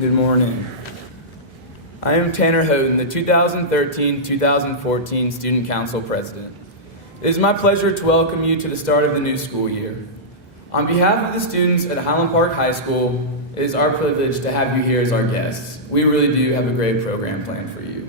Good morning. I am Tanner Houghton, the 2013-2014 Student Council President. It is my pleasure to welcome you to the start of the new school year. On behalf of the students at Highland Park High School, it is our privilege to have you here as our guests. We really do have a great program planned for you.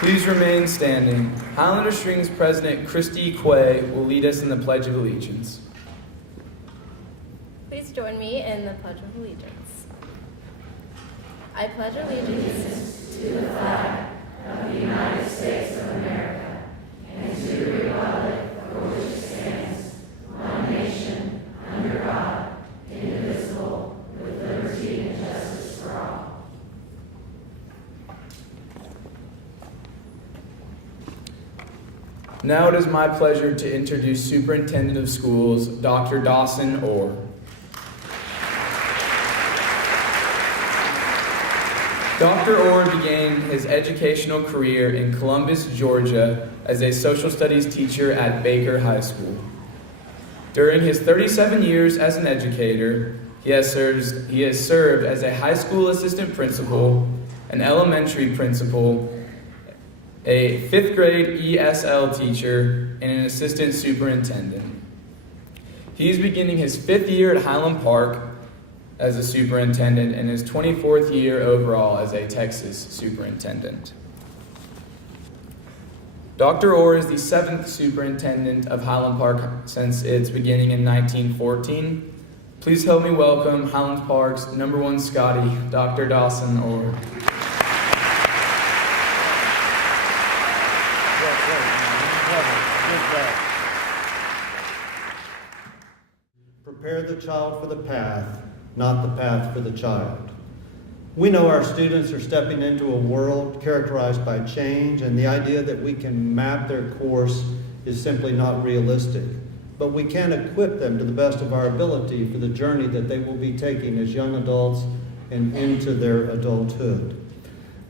Please remain standing. Highlander Strings President Christy Quay will lead us in the Pledge of Allegiance. Please join me in the Pledge of Allegiance. I pledge allegiance to the flag of the United States of America and to the republic for which it stands, one nation, under God, indivisible, with liberty and justice for all. Now it is my pleasure to introduce Superintendent of Schools, Dr. Dawson Orr. Dr. Orr began his educational career in Columbus, Georgia as a social studies teacher at Baker High School. During his 37 years as an educator, he has served as a high school assistant principal, an elementary principal, a 5th grade ESL teacher, and an assistant superintendent. He is beginning his 5th year at Highland Park as a superintendent and his 24th year overall as a Texas superintendent. Dr. Orr is the 7th superintendent of Highland Park since its beginning in 1914. Please help me welcome Highland Park's #1 Scotty, Dr. Dawson Orr. Prepare the child for the path, not the path for the child. We know our students are stepping into a world characterized by change, and the idea that we can map their course is simply not realistic. But we can equip them to the best of our ability for the journey that they will be taking as young adults and into their adulthood.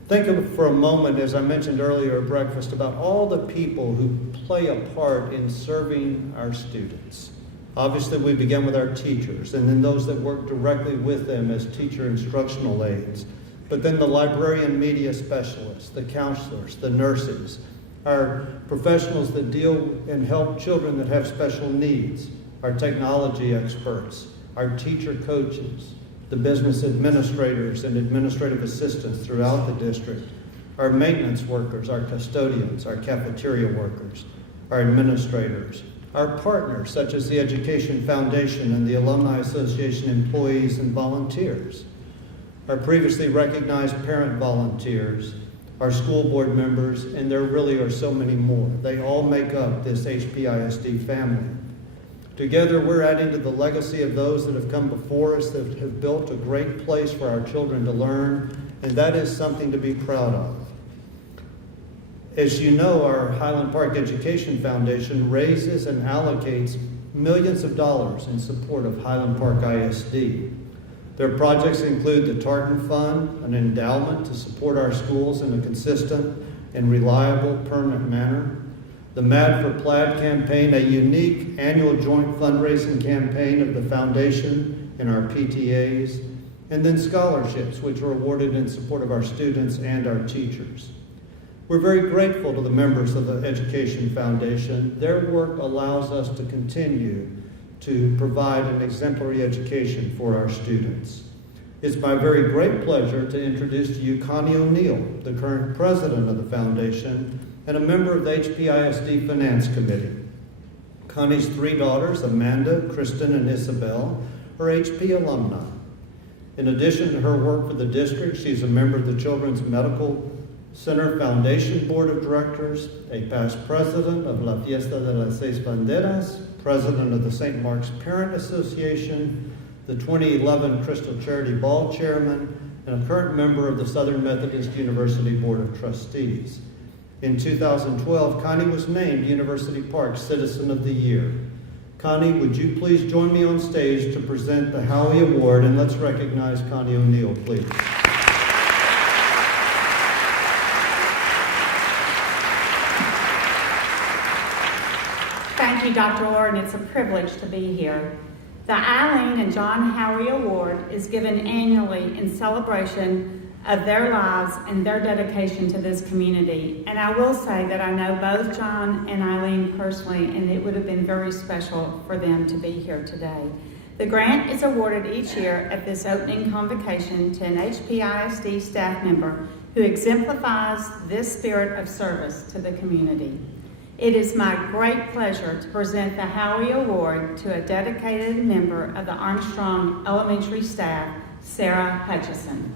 Think of for a moment, as I mentioned earlier at breakfast, about all the people who play a part in serving our students. Obviously, we begin with our teachers, and then those that work directly with them as teacher instructional aides. But then the librarian media specialists, the counselors, the nurses, our professionals that deal and help children that have special needs, our technology experts, our teacher coaches, the business administrators and administrative assistants throughout the district, our maintenance workers, our custodians, our cafeteria workers, our administrators, our partners such as the Education Foundation and the Alumni Association employees and volunteers, our previously recognized parent volunteers, our school board members, and there really are so many more. They all make up this HPISD family. Together, we're adding to the legacy of those that have come before us that have built a great place for our children to learn, and that is something to be proud of. As you know, our Highland Park Education Foundation raises and allocates millions of dollars in support of Highland Park ISD. Their projects include the Tartan Fund, an endowment to support our schools in a consistent and reliable, permanent manner. The Mad for Plaid campaign, a unique annual joint fundraising campaign of the foundation and our PTAs. and then scholarships, which are awarded in support of our students and our teachers. We're very grateful to the members of the Education Foundation. Their work allows us to continue to provide an exemplary education for our students. It's my very great pleasure to introduce to you Connie O'Neill, the current president of the foundation and a member of the HPISD Finance Committee. Connie's 3 daughters, Amanda, Kristen, and Isabel, are HP alumni. In addition to her work for the district, she's a member of the Children's Medical Center Foundation Board of Directors, a past president of La Fiesta de las Seis Banderas, president of the St. Mark's Parent Association, the 2011 Crystal Charity Ball chairman, and a current member of the Southern Methodist University Board of Trustees. In 2012, Connie was named University Park Citizen of the Year. Connie, would you please join me on stage to present the Howie Award, and let's recognize Connie O'Neill, please. Thank you, Dr. Ord, and it's a privilege to be here. The Eileen and John Howie Award is given annually in celebration of their lives and their dedication to this community. And I will say that I know both John and Eileen personally, and it would have been very special for them to be here today. The grant is awarded each year at this opening convocation to an HPISD staff member who exemplifies this spirit of service to the community. It is my great pleasure to present the Howie Award to a dedicated member of the Armstrong Elementary staff, Sarah Hutchison.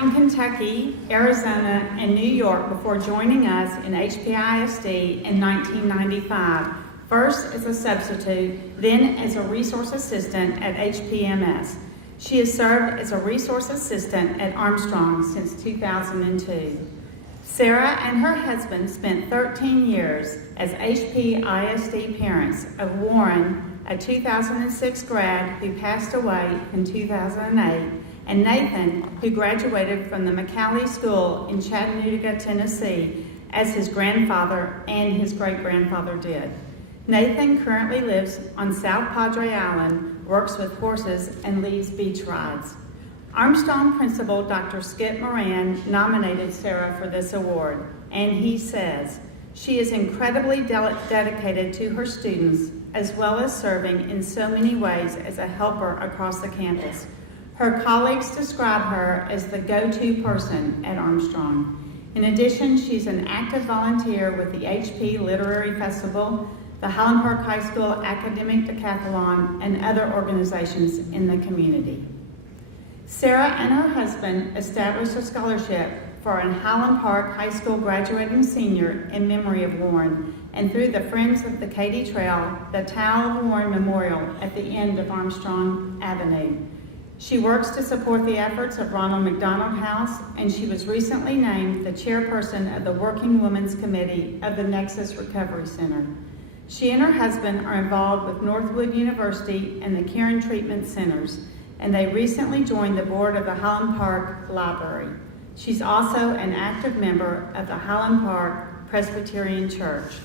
In Kentucky, Arizona, and New York before joining us in HPISD in 1995, first as a substitute, then as a resource assistant at HPMS. She has served as a resource assistant at Armstrong since 2002. Sarah and her husband spent 13 years as HPISD parents of Warren, a 2006 grad who passed away in 2008, and Nathan, who graduated from the McCallie School in Chattanooga, Tennessee, as his grandfather and his great-grandfather did. Nathan currently lives on South Padre Island, works with horses, and leads beach rides. Armstrong Principal Dr. Skip Moran nominated Sarah for this award, and he says, "She is incredibly dedicated to her students, as well as serving in so many ways as a helper across the campus. Her colleagues describe her as the go-to person at Armstrong. In addition, she's an active volunteer with the HP Literary Festival, the Highland Park High School Academic Decathlon, and other organizations in the community." Sarah and her husband established a scholarship for a Highland Park High School graduating senior in memory of Warren, and through the Friends of the Katy Trail, the Tao of Warren Memorial at the end of Armstrong Avenue. She works to support the efforts of Ronald McDonald House, and she was recently named the chairperson of the Working Women's Committee of the Nexus Recovery Center. She and her husband are involved with Northwood University and the Caring Treatment Centers, and they recently joined the board of the Highland Park Library. She's also an active member of the Highland Park Presbyterian Church.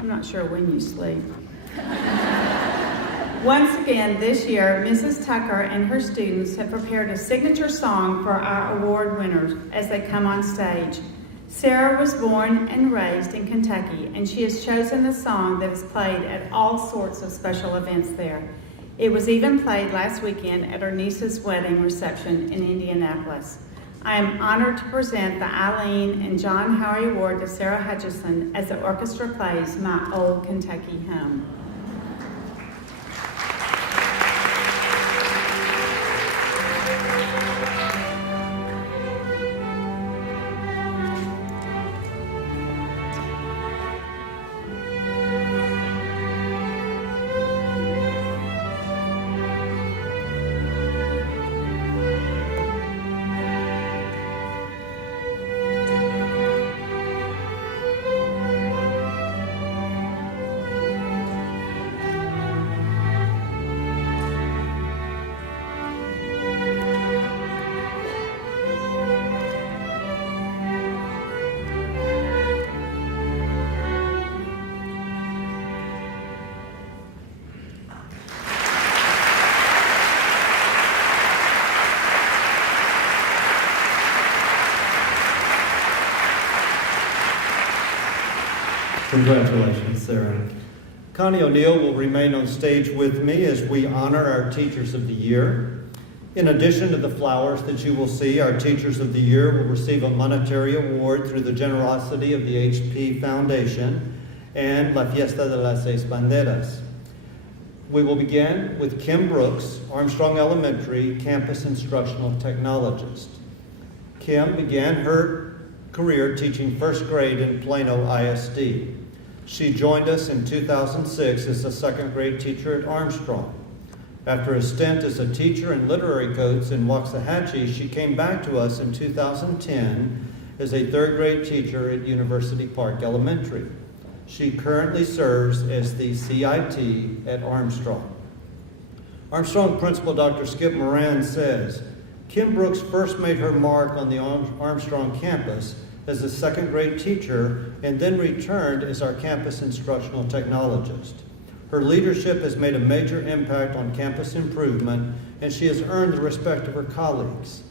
I'm not sure when you sleep. Once again, this year, Mrs. Tucker and her students have prepared a signature song for our award winners as they come on stage. Sarah was born and raised in Kentucky, and she has chosen the song that is played at all sorts of special events there. It was even played last weekend at her niece's wedding reception in Indianapolis. I am honored to present the Eileen and John Howie Award to Sarah Hutchison as the orchestra plays My Old Kentucky Home. Congratulations, Sarah. Connie O'Neill will remain on stage with me as we honor our Teachers of the Year. In addition to the flowers that you will see, our Teachers of the Year will receive a monetary award through the generosity of the HP Foundation and La Fiesta de las Seis Banderas. We will begin with Kim Brooks, Armstrong Elementary Campus Instructional Technologist. Kim began her career teaching first grade in Plano ISD. She joined us in 2006 as a second grade teacher at Armstrong. After a stint as a teacher and literary coach in Waxahachie, she came back to us in 2010 as a third grade teacher at University Park Elementary. She currently serves as the CIT at Armstrong. Armstrong Principal Dr. Skip Moran says, Kim Brooks first made her mark on the Armstrong campus as a second grade teacher and then returned as our campus instructional technologist. Her leadership has made a major impact on campus improvement, and she has earned the respect of her colleagues.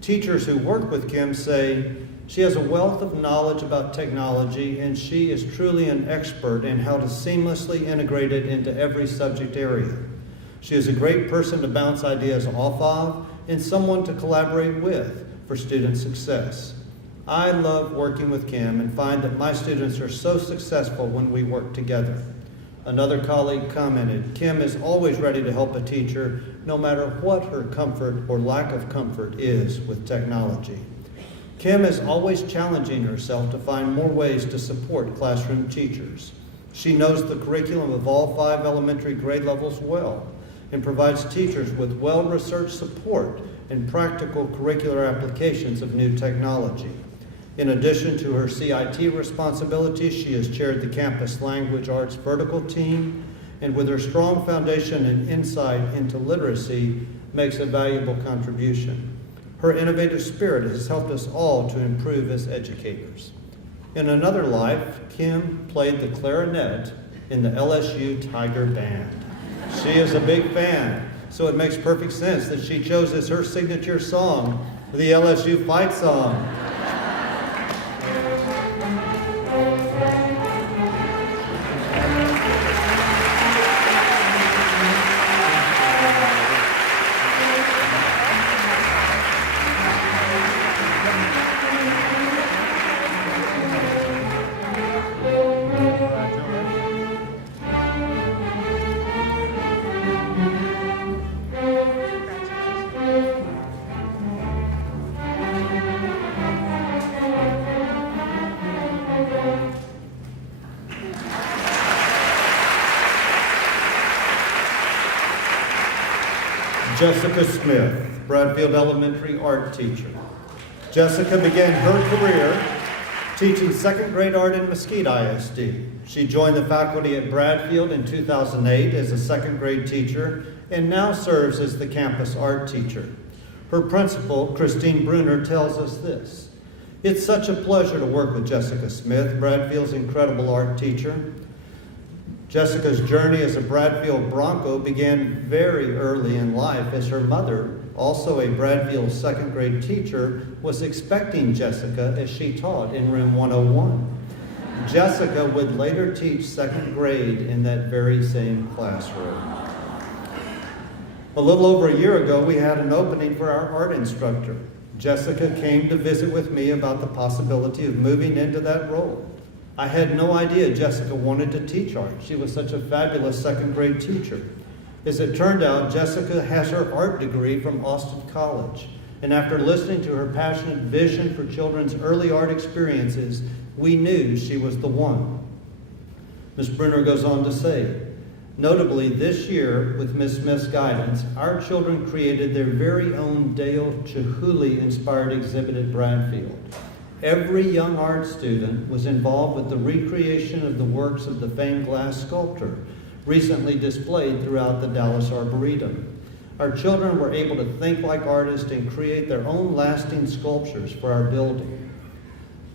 Teachers who work with Kim say she has a wealth of knowledge about technology, and she is truly an expert in how to seamlessly integrate it into every subject area. She is a great person to bounce ideas off of and someone to collaborate with for student success. I love working with Kim and find that my students are so successful when we work together. Another colleague commented, Kim is always ready to help a teacher, no matter what her comfort or lack of comfort is with technology. Kim is always challenging herself to find more ways to support classroom teachers. She knows the curriculum of all 5 elementary grade levels well and provides teachers with well-researched support and practical curricular applications of new technology. In addition to her CIT responsibilities, she has chaired the Campus Language Arts Vertical Team, and with her strong foundation and insight into literacy, makes a valuable contribution. Her innovative spirit has helped us all to improve as educators. In another life, Kim played the clarinet in the LSU Tiger Band. She is a big fan, so it makes perfect sense that she chose as her signature song the LSU fight song. Jessica Smith, Bradfield Elementary art teacher. Jessica began her career teaching second grade art in Mesquite ISD. She joined the faculty at Bradfield in 2008 as a second grade teacher and now serves as the campus art teacher. Her principal, Christine Bruner, tells us this. It's such a pleasure to work with Jessica Smith, Bradfield's incredible art teacher. Jessica's journey as a Bradfield Bronco began very early in life as her mother, also a Bradfield second grade teacher, was expecting Jessica as she taught in room 101. Jessica would later teach second grade in that very same classroom. A little over a year ago, we had an opening for our art instructor. Jessica came to visit with me about the possibility of moving into that role. I had no idea Jessica wanted to teach art. She was such a fabulous second grade teacher. As it turned out, Jessica has her art degree from Austin College. And after listening to her passionate vision for children's early art experiences, we knew she was the one. Ms. Bruner goes on to say, notably this year, with Ms. Smith's guidance, our children created their very own Dale Chihuly inspired exhibit at Bradfield. Every young art student was involved with the recreation of the works of the famed glass sculptor, recently displayed throughout the Dallas Arboretum. Our children were able to think like artists and create their own lasting sculptures for our building.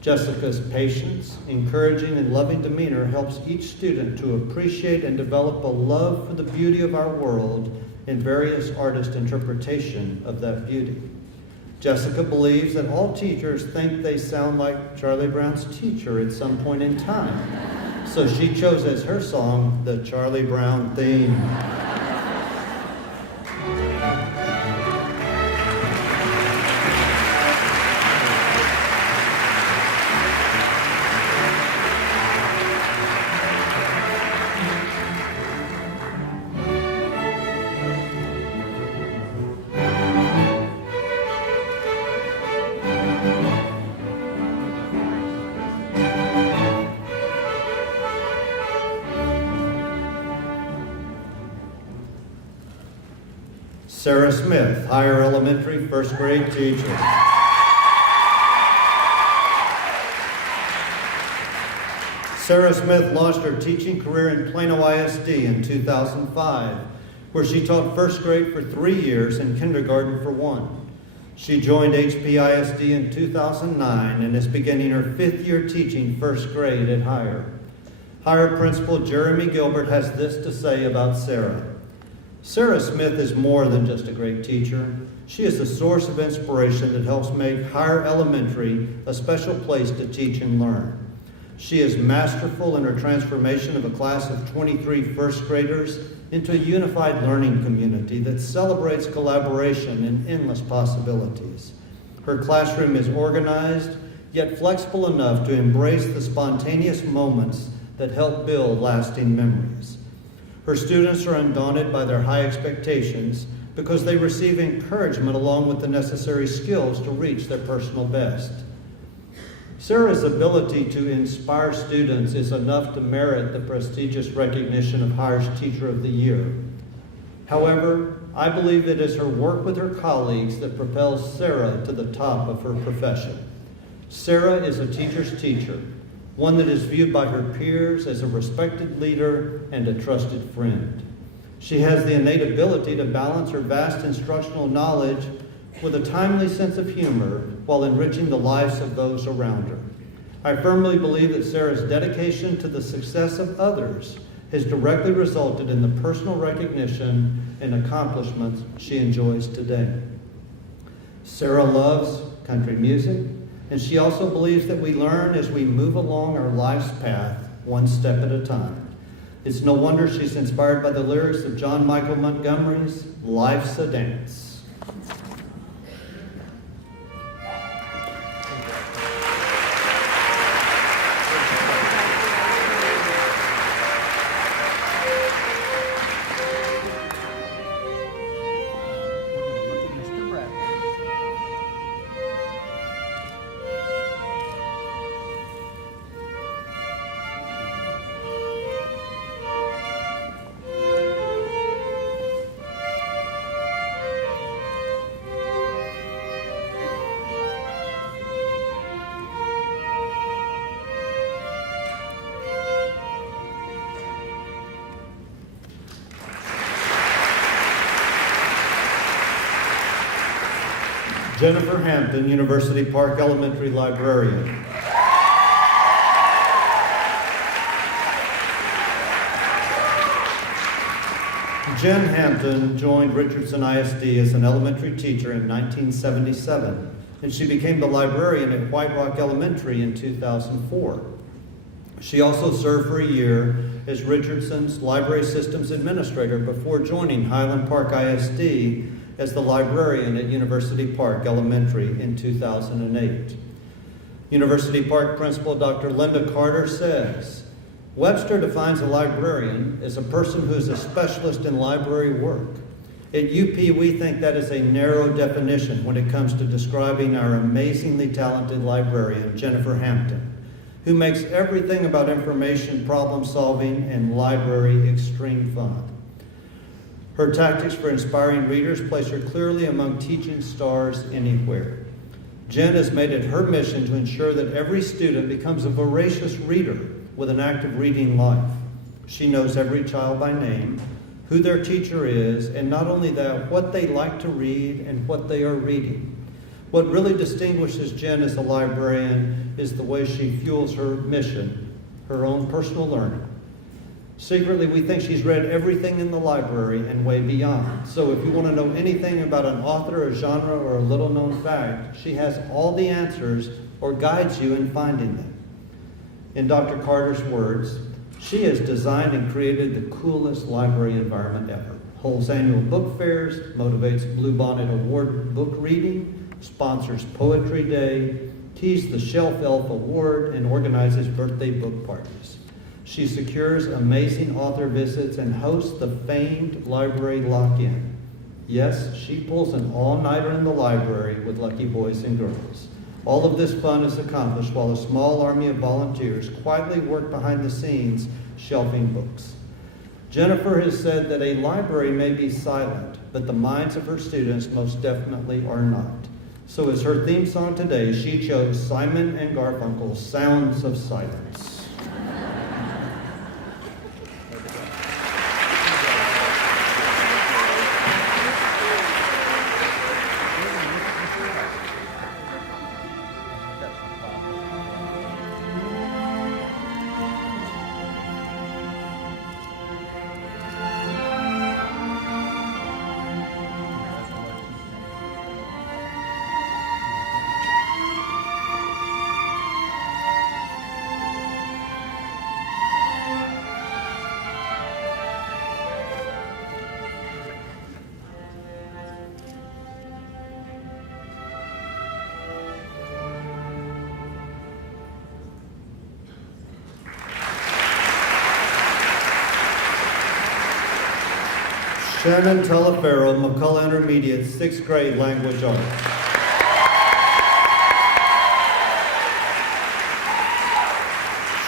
Jessica's patience, encouraging, and loving demeanor helps each student to appreciate and develop a love for the beauty of our world and various artist interpretation of that beauty. Jessica believes that all teachers think they sound like Charlie Brown's teacher at some point in time. So she chose as her song the Charlie Brown theme. Sarah Smith, higher elementary first grade teacher. Sarah Smith launched her teaching career in Plano ISD in 2005, where she taught first grade for 3 years and kindergarten for 1. She joined HPISD in 2009 and is beginning her 5th year teaching first grade at Higher. Higher Principal Jeremy Gilbert has this to say about Sarah. Sarah Smith is more than just a great teacher. She is a source of inspiration that helps make Higher Elementary a special place to teach and learn. She is masterful in her transformation of a class of 23 first graders into a unified learning community that celebrates collaboration and endless possibilities. Her classroom is organized, yet flexible enough to embrace the spontaneous moments that help build lasting memories. Her students are undaunted by their high expectations because they receive encouragement along with the necessary skills to reach their personal best. Sarah's ability to inspire students is enough to merit the prestigious recognition of Higher's Teacher of the Year. However, I believe it is her work with her colleagues that propels Sarah to the top of her profession. Sarah is a teacher's teacher, one that is viewed by her peers as a respected leader and a trusted friend. She has the innate ability to balance her vast instructional knowledge with a timely sense of humor while enriching the lives of those around her. I firmly believe that Sarah's dedication to the success of others has directly resulted in the personal recognition and accomplishments she enjoys today. Sarah loves country music, and she also believes that we learn as we move along our life's path, one step at a time. It's no wonder she's inspired by the lyrics of John Michael Montgomery's Life's a Dance. Jennifer Hampton, University Park Elementary Librarian. Jen Hampton joined Richardson ISD as an elementary teacher in 1977, and she became the librarian at White Rock Elementary in 2004. She also served for a year as Richardson's Library Systems Administrator before joining Highland Park ISD as the librarian at University Park Elementary in 2008. University Park Principal Dr. Linda Carter says, Webster defines a librarian as a person who is a specialist in library work. At UP, we think that is a narrow definition when it comes to describing our amazingly talented librarian, Jennifer Hampton, who makes everything about information problem solving and library extreme fun. Her tactics for inspiring readers place her clearly among teaching stars anywhere. Jen has made it her mission to ensure that every student becomes a voracious reader with an active reading life. She knows every child by name, who their teacher is, and not only that, what they like to read and what they are reading. What really distinguishes Jen as a librarian is the way she fuels her mission, her own personal learning. Secretly, we think she's read everything in the library and way beyond. So if you want to know anything about an author, a genre, or a little-known fact, she has all the answers or guides you in finding them. In Dr. Carter's words, She has designed and created the coolest library environment ever. Holds annual book fairs, motivates Bluebonnet Award book reading, sponsors Poetry Day, tees the Shelf Elf Award, and organizes birthday book parties. She secures amazing author visits and hosts the famed library lock-in. Yes, she pulls an all-nighter in the library with lucky boys and girls. All of this fun is accomplished while a small army of volunteers quietly work behind the scenes shelving books. Jennifer has said that a library may be silent, but the minds of her students most definitely are not. So as her theme song today, she chose Simon and Garfunkel's Sounds of Silence. Shannon Telefero, McCullough Intermediate, 6th grade language arts.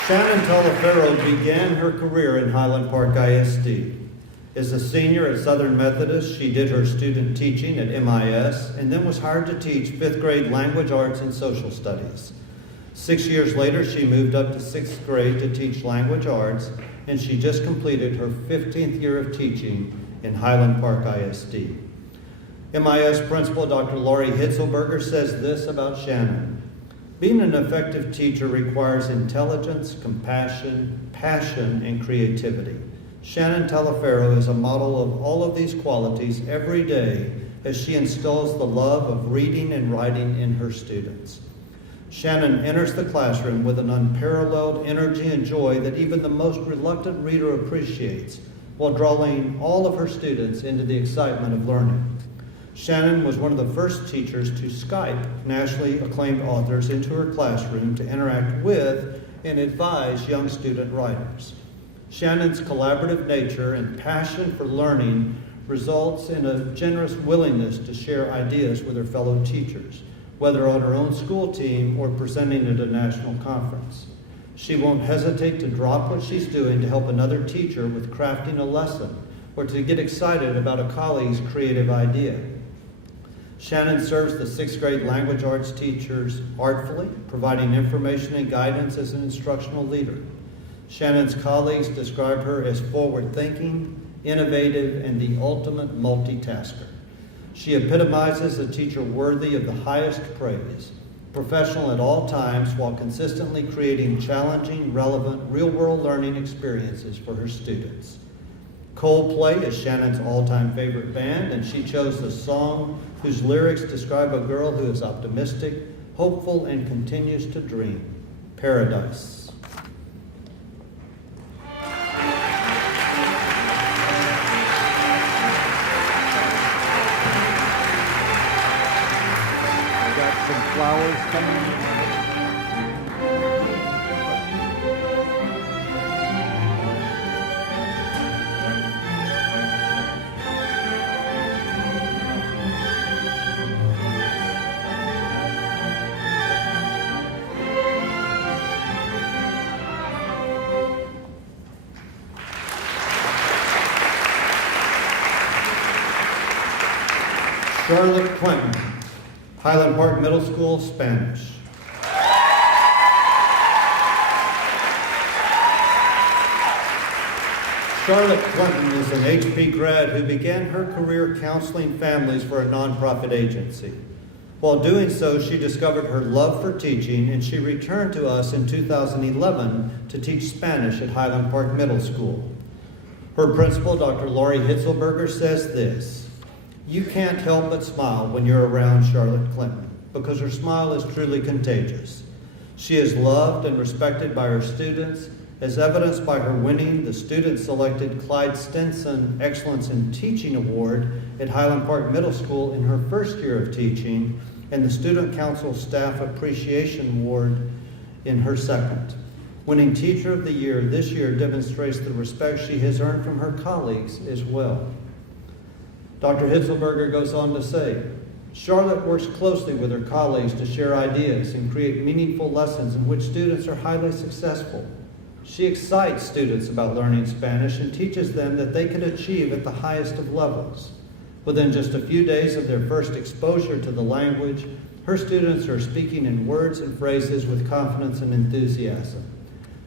Shannon Telefero began her career in Highland Park ISD. As a senior at Southern Methodist, she did her student teaching at MIS and then was hired to teach 5th grade language arts and social studies. 6 years later, she moved up to 6th grade to teach language arts, and she just completed her 15th year of teaching in Highland Park ISD. MIS Principal Dr. Laurie Hitzelberger says this about Shannon. Being an effective teacher requires intelligence, compassion, passion, and creativity. Shannon Telefero is a model of all of these qualities every day as she instills the love of reading and writing in her students. Shannon enters the classroom with an unparalleled energy and joy that even the most reluctant reader appreciates, while drawing all of her students into the excitement of learning. Shannon was one of the first teachers to Skype nationally acclaimed authors into her classroom to interact with and advise young student writers. Shannon's collaborative nature and passion for learning results in a generous willingness to share ideas with her fellow teachers, whether on her own school team or presenting at a national conference. She won't hesitate to drop what she's doing to help another teacher with crafting a lesson or to get excited about a colleague's creative idea. Shannon serves the 6th grade language arts teachers artfully, providing information and guidance as an instructional leader. Shannon's colleagues describe her as forward-thinking, innovative, and the ultimate multitasker. She epitomizes a teacher worthy of the highest praise, professional at all times while consistently creating challenging, relevant, real-world learning experiences for her students. Coldplay is Shannon's all-time favorite band, and she chose the song whose lyrics describe a girl who is optimistic, hopeful, and continues to dream, Paradise. Got some flowers coming. Charlotte Clinton, Highland Park Middle School, Spanish. Charlotte Clinton is an HP grad who began her career counseling families for a nonprofit agency. While doing so, she discovered her love for teaching, and she returned to us in 2011 to teach Spanish at Highland Park Middle School. Her principal, Dr. Laurie Hitzelberger, says this: "You can't help but smile when you're around Charlotte Clinton because her smile is truly contagious. She is loved and respected by her students, as evidenced by her winning the student-selected Clyde Stinson Excellence in Teaching Award at Highland Park Middle School in her first year of teaching, and the Student Council Staff Appreciation Award in her second. Winning Teacher of the Year this year demonstrates the respect she has earned from her colleagues as well. Dr. Hitzelberger goes on to say, Charlotte works closely with her colleagues to share ideas and create meaningful lessons in which students are highly successful. She excites students about learning Spanish and teaches them that they can achieve at the highest of levels. Within just a few days of their first exposure to the language, her students are speaking in words and phrases with confidence and enthusiasm.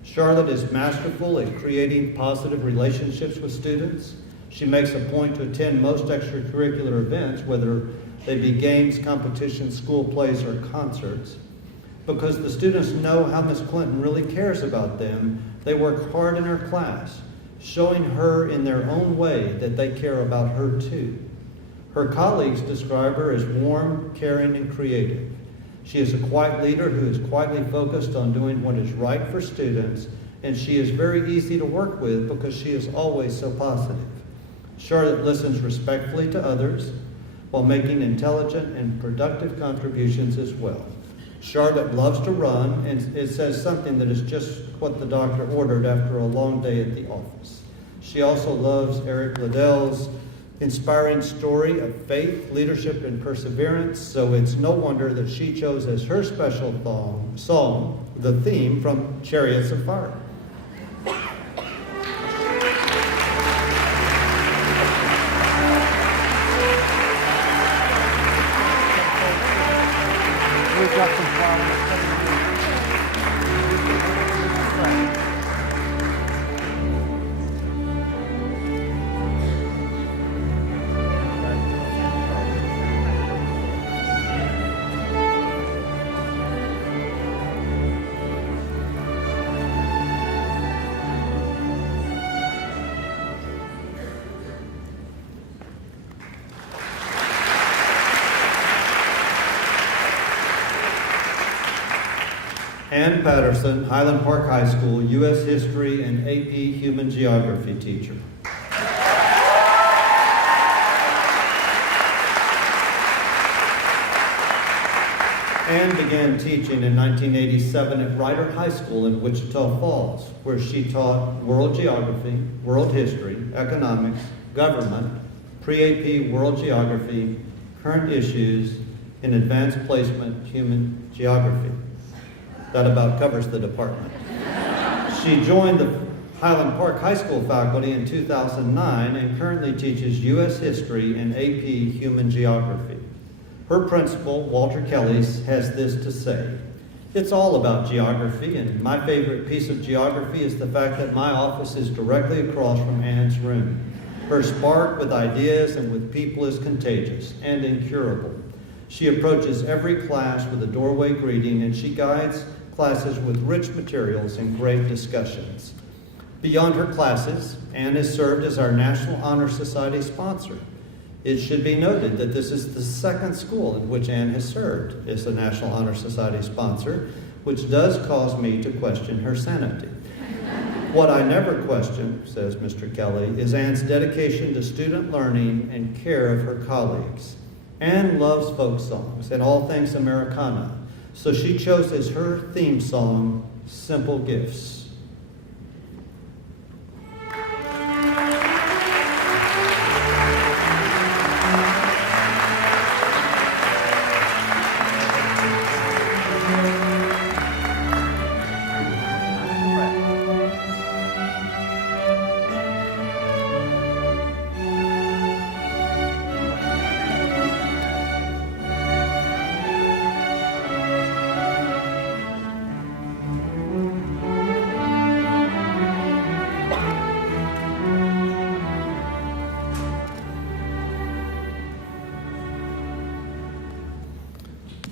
Charlotte is masterful at creating positive relationships with students. She makes a point to attend most extracurricular events, whether they be games, competitions, school plays, or concerts. Because the students know how Ms. Clinton really cares about them, they work hard in her class, showing her in their own way that they care about her too. Her colleagues describe her as warm, caring, and creative. She is a quiet leader who is quietly focused on doing what is right for students, and she is very easy to work with because she is always so positive. Charlotte listens respectfully to others while making intelligent and productive contributions as well. Charlotte loves to run, and it says something that is just what the doctor ordered after a long day at the office. She also loves Eric Liddell's inspiring story of faith, leadership, and perseverance, so it's no wonder that she chose as her special song the theme from Chariots of Fire. We've got some flowers coming in. Ann Patterson, Highland Park High School, U.S. History and AP Human Geography teacher. Ann began teaching in 1987 at Ryder High School in Wichita Falls, where she taught world geography, world history, economics, government, pre-AP world geography, current issues, and advanced placement human geography. That about covers the department. She joined the Highland Park High School faculty in 2009 and currently teaches U.S. History and AP Human Geography. Her principal, Walter Kelly, has this to say: "It's all about geography, and my favorite piece of geography is the fact that my office is directly across from Ann's room. Her spark with ideas and with people is contagious and incurable. She approaches every class with a doorway greeting, and she guides classes with rich materials and great discussions. Beyond her classes, Ann has served as our National Honor Society sponsor. It should be noted that this is the second school in which Ann has served as the National Honor Society sponsor, which does cause me to question her sanity. What I never question," says Mr. Kelly, "is Ann's dedication to student learning and care of her colleagues. Ann loves folk songs and all things Americana, so she chose as her theme song, Simple Gifts."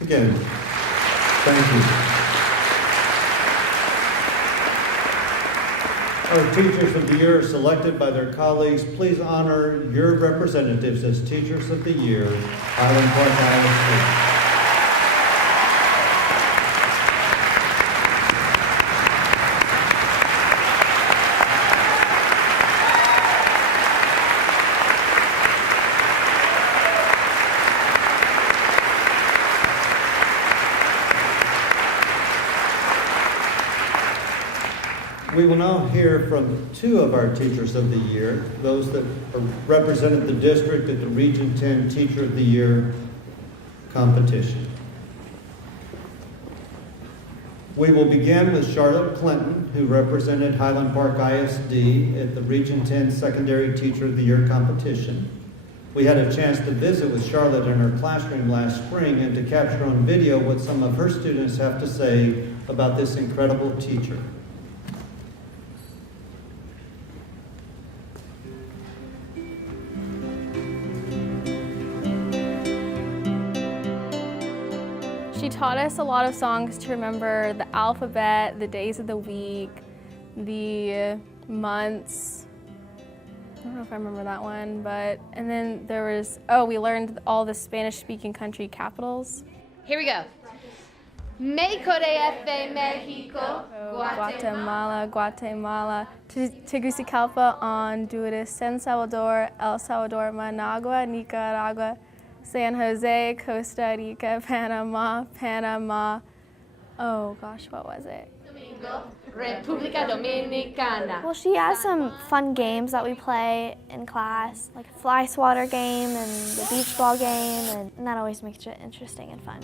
Again, thank you. Our Teachers of the Year are selected by their colleagues. Please honor your representatives as Teachers of the Year, Highland Park ISD. We will now hear from two of our Teachers of the Year, those that represented the district at the Region 10 Teacher of the Year competition. We will begin with Charlotte Clinton, who represented Highland Park ISD at the Region 10 Secondary Teacher of the Year competition. We had a chance to visit with Charlotte in her classroom last spring and to capture on video what some of her students have to say about this incredible teacher. She taught us a lot of songs to remember the alphabet, the days of the week, the months. I don't know if I remember that one, and then there was, we learned all the Spanish-speaking country capitals. Here we go. México, DF, Mexico, Guatemala, Guatemala, Tegucigalpa, Honduras, San Salvador, El Salvador, Managua, Nicaragua, San Jose, Costa Rica, Panama, oh gosh, what was it? República Dominicana. Well, she has some fun games that we play in class, like a fly swatter game and the beach ball game, and that always makes it interesting and fun.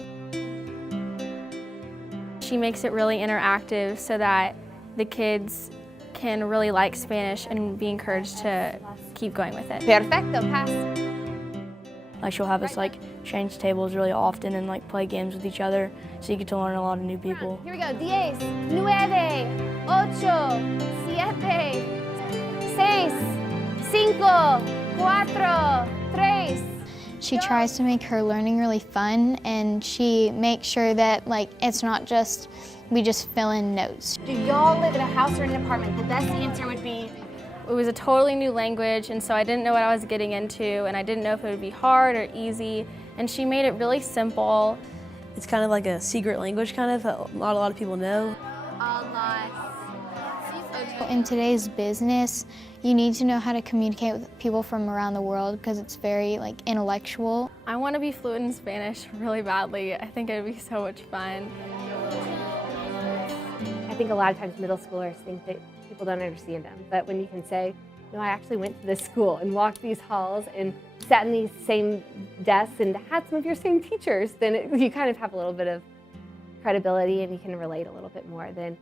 She makes it really interactive so that the kids can really like Spanish and be encouraged to keep going with it. Perfecto, pass. Like she'll have us like change tables really often and like play games with each other, so you get to learn a lot of new people. Here we go. 10, 9, 8, 7, 6, 5, 4, 3. She tries to make her learning really fun, and she makes sure that it's not just we just fill in notes. Do y'all live in a house or an apartment? The best answer would be It was a totally new language, and so I didn't know what I was getting into, and I didn't know if it would be hard or easy, and she made it really simple. It's kind of like a secret language that not a lot of people know. In today's business, you need to know how to communicate with people from around the world because it's very intellectual. I want to be fluent in Spanish really badly. I think it would be so much fun. I think a lot of times middle schoolers think that people don't understand them, but when you can say, no, I actually went to this school and walked these halls and sat in these same desks and had some of your same teachers, then you kind of have a little bit of credibility and you can relate a little bit more than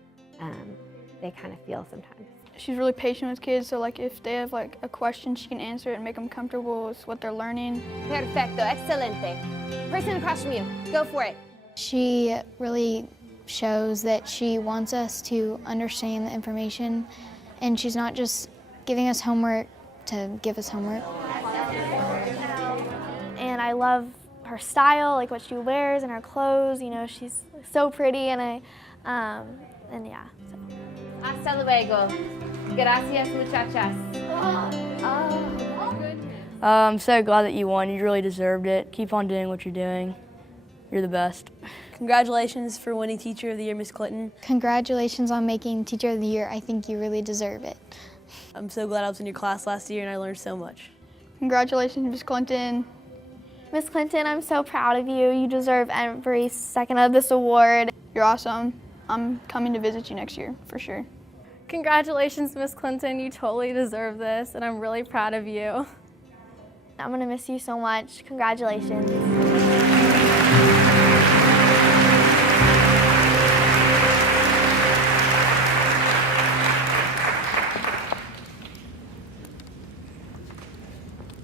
they kind of feel sometimes. She's really patient with kids, so if they have a question, she can answer it and make them comfortable with what they're learning. Perfecto, excelente. Person across from you, go for it. She really shows that she wants us to understand the information, and she's not just giving us homework to give us homework. And I love her style, what she wears and her clothes. She's so pretty, and yeah. So. Hasta luego. Gracias, muchachas. I'm so glad that you won. You really deserved it. Keep on doing what you're doing. You're the best. Congratulations for winning Teacher of the Year, Ms. Clinton. Congratulations on making Teacher of the Year. I think you really deserve it. I'm so glad I was in your class last year and I learned so much. Congratulations, Ms. Clinton. Ms. Clinton, I'm so proud of you. You deserve every second of this award. You're awesome. I'm coming to visit you next year, for sure. Congratulations, Ms. Clinton. You totally deserve this, and I'm really proud of you. I'm going to miss you so much. Congratulations.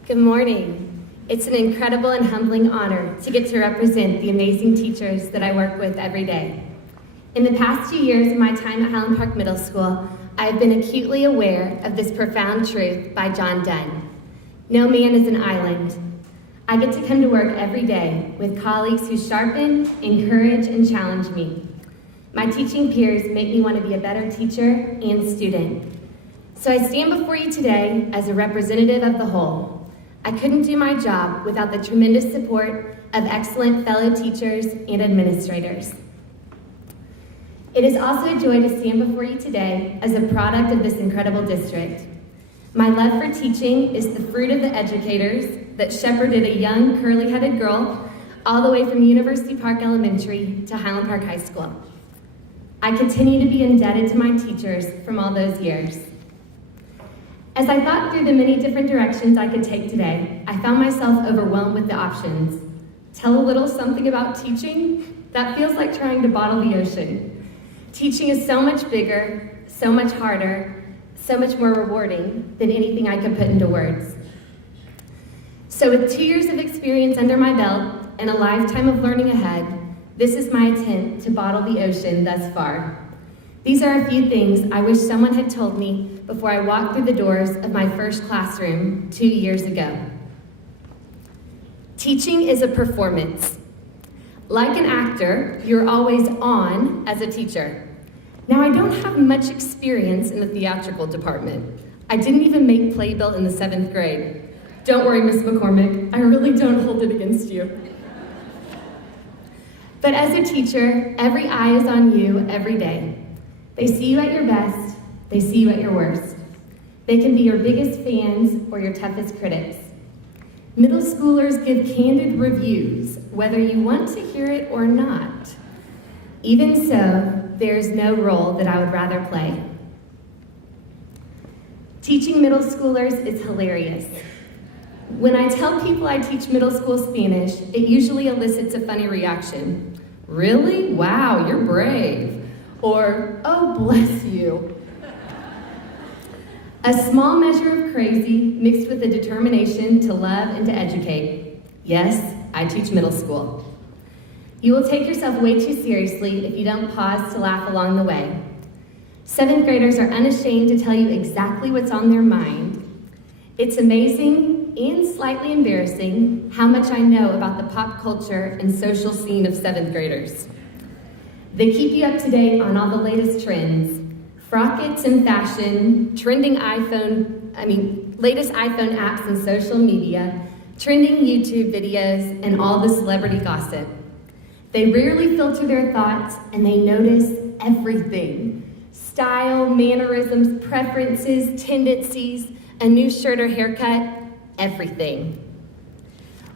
Good morning. It's an incredible and humbling honor to get to represent the amazing teachers that I work with every day. In the past 2 years of my time at Highland Park Middle School, I have been acutely aware of this profound truth by John Donne. No man is an island. I get to come to work every day with colleagues who sharpen, encourage, and challenge me. My teaching peers make me want to be a better teacher and student. So I stand before you today as a representative of the whole. I couldn't do my job without the tremendous support of excellent fellow teachers and administrators. It is also a joy to stand before you today as a product of this incredible district. My love for teaching is the fruit of the educators that shepherded a young, curly-headed girl all the way from University Park Elementary to Highland Park High School. I continue to be indebted to my teachers from all those years. As I thought through the many different directions I could take today, I found myself overwhelmed with the options. Tell a little something about teaching? That feels like trying to bottle the ocean. Teaching is so much bigger, so much harder, so much more rewarding than anything I could put into words. So with 2 years of experience under my belt and a lifetime of learning ahead, this is my attempt to bottle the ocean thus far. These are a few things I wish someone had told me before I walked through the doors of my first classroom 2 years ago. Teaching is a performance. Like an actor, you're always on as a teacher. Now, I don't have much experience in the theatrical department. I didn't even make playbill in the 7th grade. Don't worry, Miss McCormick, I really don't hold it against you. But as a teacher, every eye is on you every day. They see you at your best, they see you at your worst. They can be your biggest fans or your toughest critics. Middle schoolers give candid reviews, whether you want to hear it or not. Even so, there's no role that I would rather play. Teaching middle schoolers is hilarious. When I tell people I teach middle school Spanish, it usually elicits a funny reaction. Really? Wow, you're brave. Or, oh, bless you. A small measure of crazy mixed with a determination to love and to educate. Yes, I teach middle school. You will take yourself way too seriously if you don't pause to laugh along the way. 7th graders are unashamed to tell you exactly what's on their mind. It's amazing and slightly embarrassing how much I know about the pop culture and social scene of 7th graders. They keep you up to date on all the latest trends, frockets and fashion, latest iPhone apps and social media, trending YouTube videos, and all the celebrity gossip. They rarely filter their thoughts, and they notice everything. Style, mannerisms, preferences, tendencies, a new shirt or haircut, everything.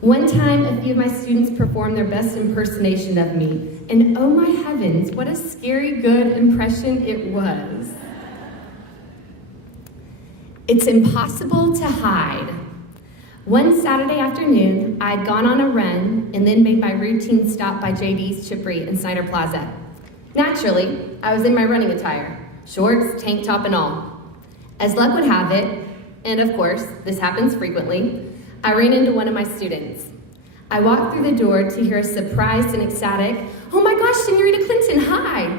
One time, a few of my students performed their best impersonation of me, and oh my heavens, what a scary good impression it was. It's impossible to hide. One Saturday afternoon, I had gone on a run and then made my routine stop by JD's Chipory in Snyder Plaza. Naturally, I was in my running attire, shorts, tank top, and all. As luck would have it, and of course, this happens frequently, I ran into one of my students. I walked through the door to hear a surprised and ecstatic, "Oh my gosh, Senorita Clinton, hi!"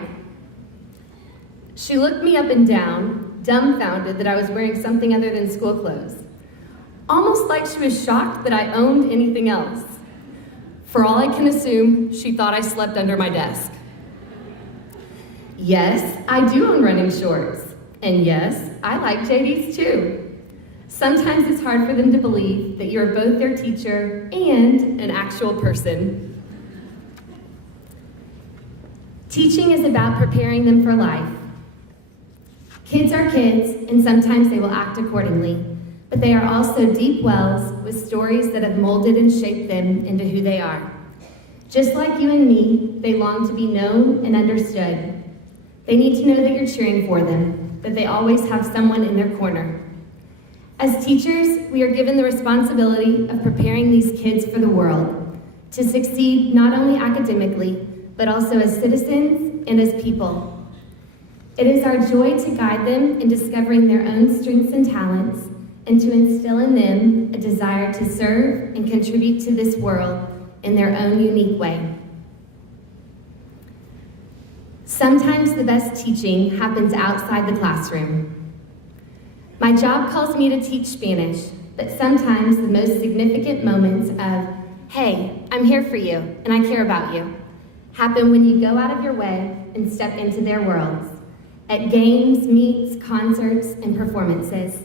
She looked me up and down, dumbfounded that I was wearing something other than school clothes. Almost like she was shocked that I owned anything else. For all I can assume, she thought I slept under my desk. Yes, I do own running shorts. And yes, I like JD's too. Sometimes it's hard for them to believe that you're both their teacher and an actual person. Teaching is about preparing them for life. Kids are kids, and sometimes they will act accordingly, but they are also deep wells with stories that have molded and shaped them into who they are. Just like you and me, they long to be known and understood. They need to know that you're cheering for them, that they always have someone in their corner. As teachers, we are given the responsibility of preparing these kids for the world, to succeed not only academically, but also as citizens and as people. It is our joy to guide them in discovering their own strengths and talents, and to instill in them a desire to serve and contribute to this world in their own unique way. Sometimes the best teaching happens outside the classroom. My job calls me to teach Spanish, but sometimes the most significant moments of, "Hey, I'm here for you, and I care about you," happen when you go out of your way and step into their worlds, at games, meets, concerts, and performances.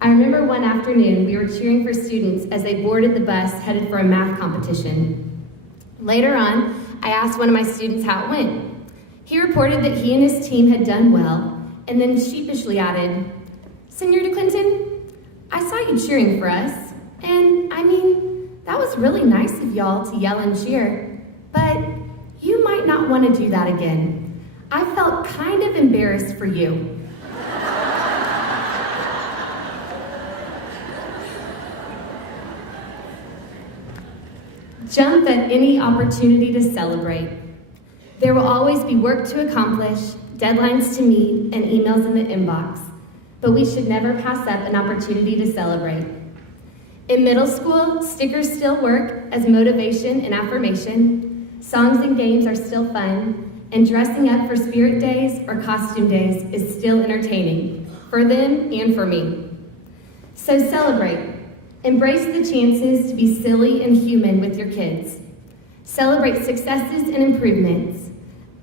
I remember one afternoon we were cheering for students as they boarded the bus headed for a math competition. Later on, I asked one of my students how it went. He reported that he and his team had done well, and then sheepishly added, "Senorita Clinton, I saw you cheering for us, and that was really nice of y'all to yell and cheer, but you might not want to do that again. I felt kind of embarrassed for you. Jump at any opportunity to celebrate. There will always be work to accomplish, deadlines to meet, and emails in the inbox, but we should never pass up an opportunity to celebrate. In middle school, stickers still work as motivation and affirmation, songs and games are still fun, and dressing up for spirit days or costume days is still entertaining, for them and for me. So celebrate. Embrace the chances to be silly and human with your kids. Celebrate successes and improvements,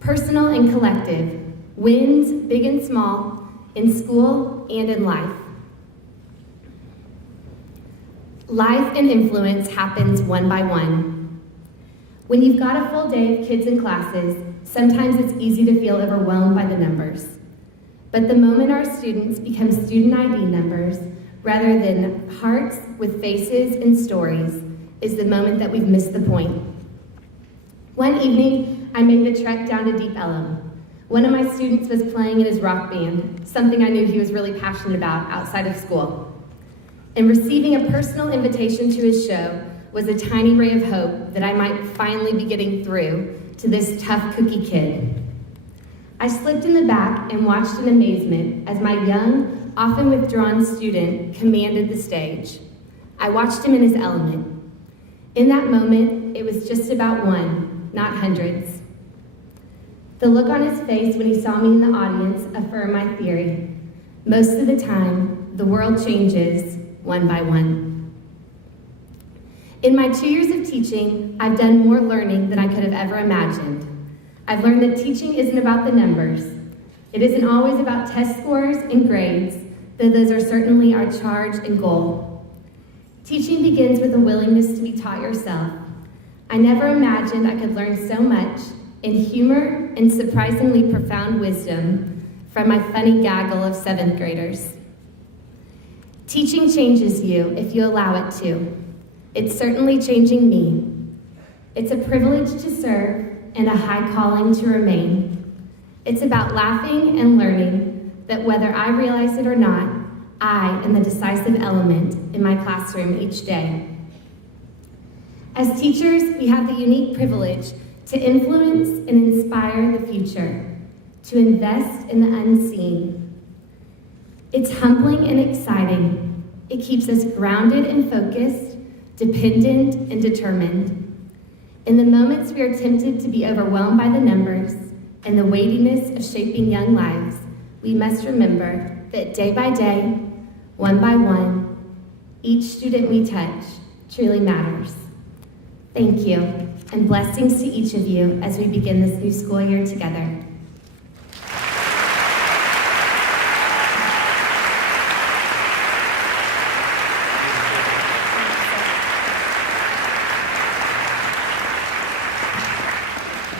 personal and collective, wins, big and small, in school and in life. Life and influence happens one by one. When you've got a full day of kids in classes, sometimes it's easy to feel overwhelmed by the numbers. But the moment our students become student ID numbers, rather than hearts with faces and stories, is the moment that we've missed the point. One evening, I made the trek down to Deep Ellum. One of my students was playing in his rock band, something I knew he was really passionate about outside of school. And receiving a personal invitation to his show was a tiny ray of hope that I might finally be getting through to this tough cookie kid. I slipped in the back and watched in amazement as my young, often withdrawn student commanded the stage. I watched him in his element. In that moment, it was just about one, not hundreds. The look on his face when he saw me in the audience affirmed my theory. Most of the time, the world changes one by one. In my 2 years of teaching, I've done more learning than I could have ever imagined. I've learned that teaching isn't about the numbers. It isn't always about test scores and grades, though those are certainly our charge and goal. Teaching begins with a willingness to be taught yourself. I never imagined I could learn so much in humor and surprisingly profound wisdom from my funny gaggle of 7th graders. Teaching changes you if you allow it to. It's certainly changing me. It's a privilege to serve and a high calling to remain. It's about laughing and learning that whether I realize it or not, I am the decisive element in my classroom each day. As teachers, we have the unique privilege to influence and inspire the future, to invest in the unseen. It's humbling and exciting. It keeps us grounded and focused, dependent and determined. In the moments we are tempted to be overwhelmed by the numbers and the weightiness of shaping young lives, we must remember that day by day, one by one, each student we touch truly matters. Thank you, and blessings to each of you as we begin this new school year together.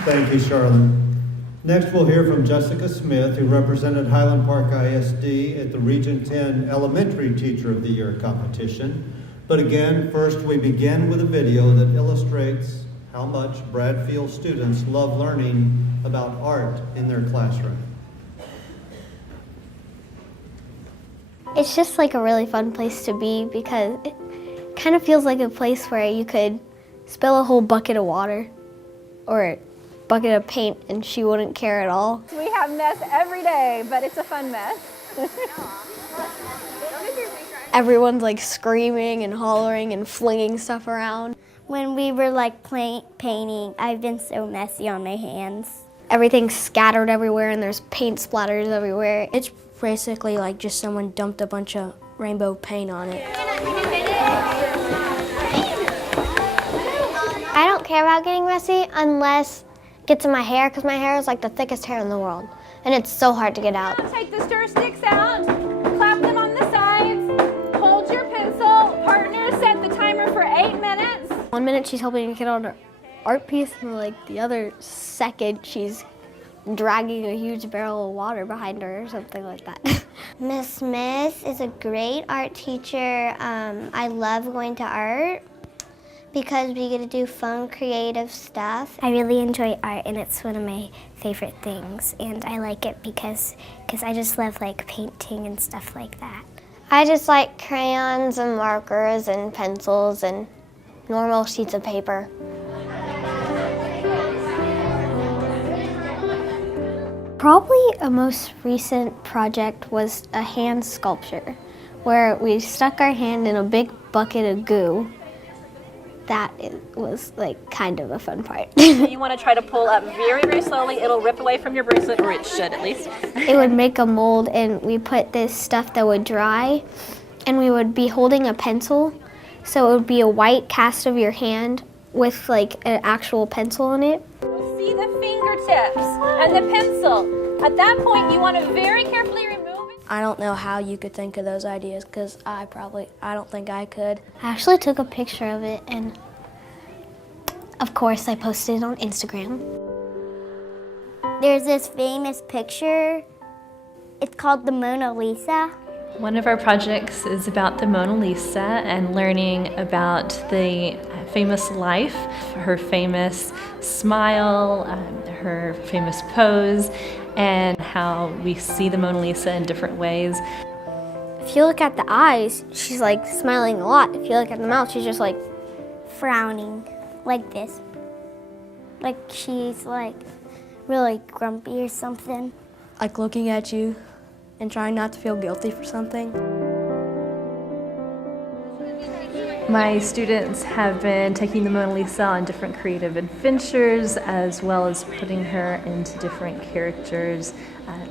Thank you, Charlotte. Next, we'll hear from Jessica Smith, who represented Highland Park ISD at the Region 10 Elementary Teacher of the Year competition. But again, first we begin with a video that illustrates how much Bradfield students love learning about art in their classroom. It's just like a really fun place to be because it kind of feels like a place where you could spill a whole bucket of water or a bucket of paint and she wouldn't care at all. We have mess every day, but it's a fun mess. Everyone's like screaming and hollering and flinging stuff around. When we were like painting, I've been so messy on my hands. Everything's scattered everywhere and there's paint splatters everywhere. It's basically like just someone dumped a bunch of rainbow paint on it. I don't care about getting messy unless it gets in my hair, because my hair is like the thickest hair in the world, and it's so hard to get out. Take the stir sticks out, clap them on the sides, hold your pencil, partner, set the timer for 8 minutes. 1 minute she's helping a kid on her art piece, and like the other second she's dragging a huge barrel of water behind her or something like that. Miss Smith is a great art teacher. I love going to art Because we get to do fun, creative stuff. I really enjoy art, and it's one of my favorite things, and I like it because I just love like painting and stuff like that. I just like crayons and markers and pencils and normal sheets of paper. Probably a most recent project was a hand sculpture where we stuck our hand in a big bucket of goo. That was like kind of a fun part. You want to try to pull up very, very slowly. It'll rip away from your bracelet, or it should at least. It would make a mold, and we put this stuff that would dry, and we would be holding a pencil, so it would be a white cast of your hand with like an actual pencil in it. See the fingertips and the pencil. At that point, you want to very carefully remove it. I don't know how you could think of those ideas because I don't think I could. I actually took a picture of it, and of course I posted it on Instagram. There's this famous picture. It's called the Mona Lisa. One of our projects is about the Mona Lisa and learning about the famous life, her famous smile, her famous pose, and how we see the Mona Lisa in different ways. If you look at the eyes, she's like smiling a lot. If you look at the mouth, she's just like Frowning like this. Like she's like really grumpy or something. Like looking at you and trying not to feel guilty for something. My students have been taking the Mona Lisa on different creative adventures, as well as putting her into different characters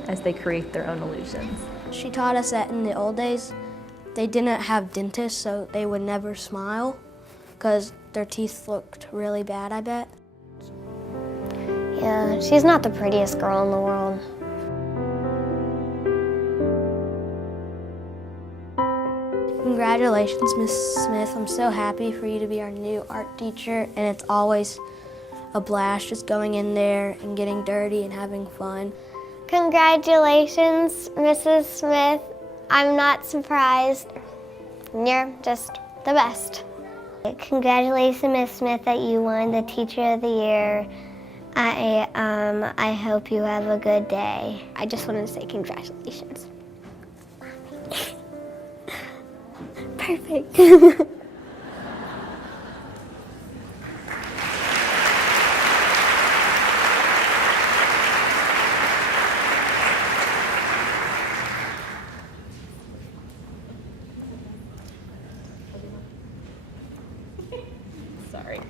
as they create their own illusions. She taught us that in the old days, they didn't have dentists, so they would never smile because their teeth looked really bad, I bet. Yeah, she's not the prettiest girl in the world. Congratulations, Miss Smith. I'm so happy for you to be our new art teacher, and it's always a blast just going in there and getting dirty and having fun. Congratulations, Mrs. Smith. I'm not surprised. You're just the best. Congratulations, Miss Smith, that you won the Teacher of the Year. I hope you have a good day. I just wanted to say congratulations. Perfect. Sorry.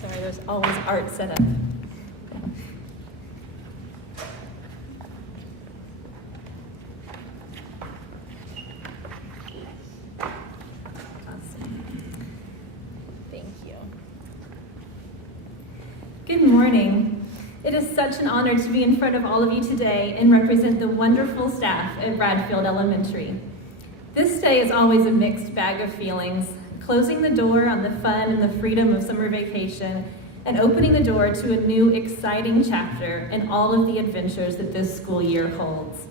Sorry, there's always art set up. Good morning. It is such an honor to be in front of all of you today and represent the wonderful staff at Bradfield Elementary. This day is always a mixed bag of feelings, closing the door on the fun and the freedom of summer vacation and opening the door to a new exciting chapter in all of the adventures that this school year holds.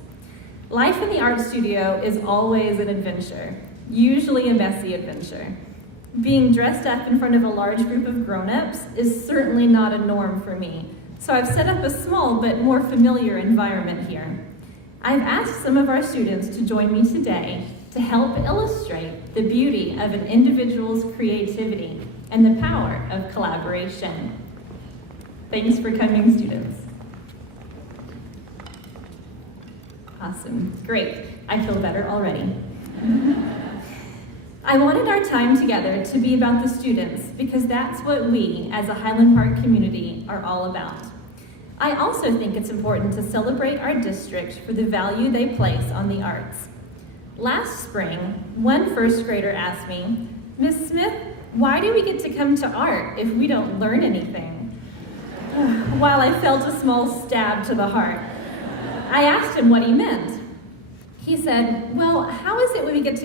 Life in the art studio is always an adventure, usually a messy adventure. Being dressed up in front of a large group of grown-ups is certainly not a norm for me, so I've set up a small but more familiar environment here. I've asked some of our students to join me today to help illustrate the beauty of an individual's creativity and the power of collaboration. Thanks for coming, students. Awesome, great. I feel better already. I wanted our time together to be about the students because that's what we, as a Highland Park community, are all about. I also think it's important to celebrate our district for the value they place on the arts. Last spring, one first grader asked me, "Miss Smith, why do we get to come to art if we don't learn anything?" While I felt a small stab to the heart, I asked him what he meant. He said, "Well, how is it when we get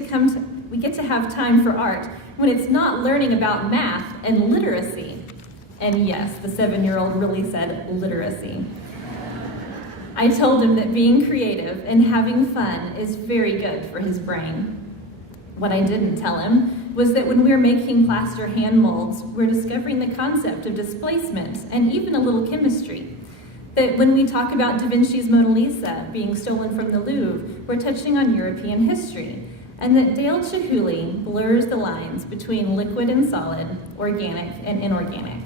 to have time for art when it's not learning about math and literacy?" And yes, the 7-year-old really said literacy. I told him that being creative and having fun is very good for his brain. What I didn't tell him was that when we're making plaster hand molds, we're discovering the concept of displacement and even a little chemistry. That when we talk about Da Vinci's Mona Lisa being stolen from the Louvre, we're touching on European history, and that Dale Chihuly blurs the lines between liquid and solid, organic and inorganic.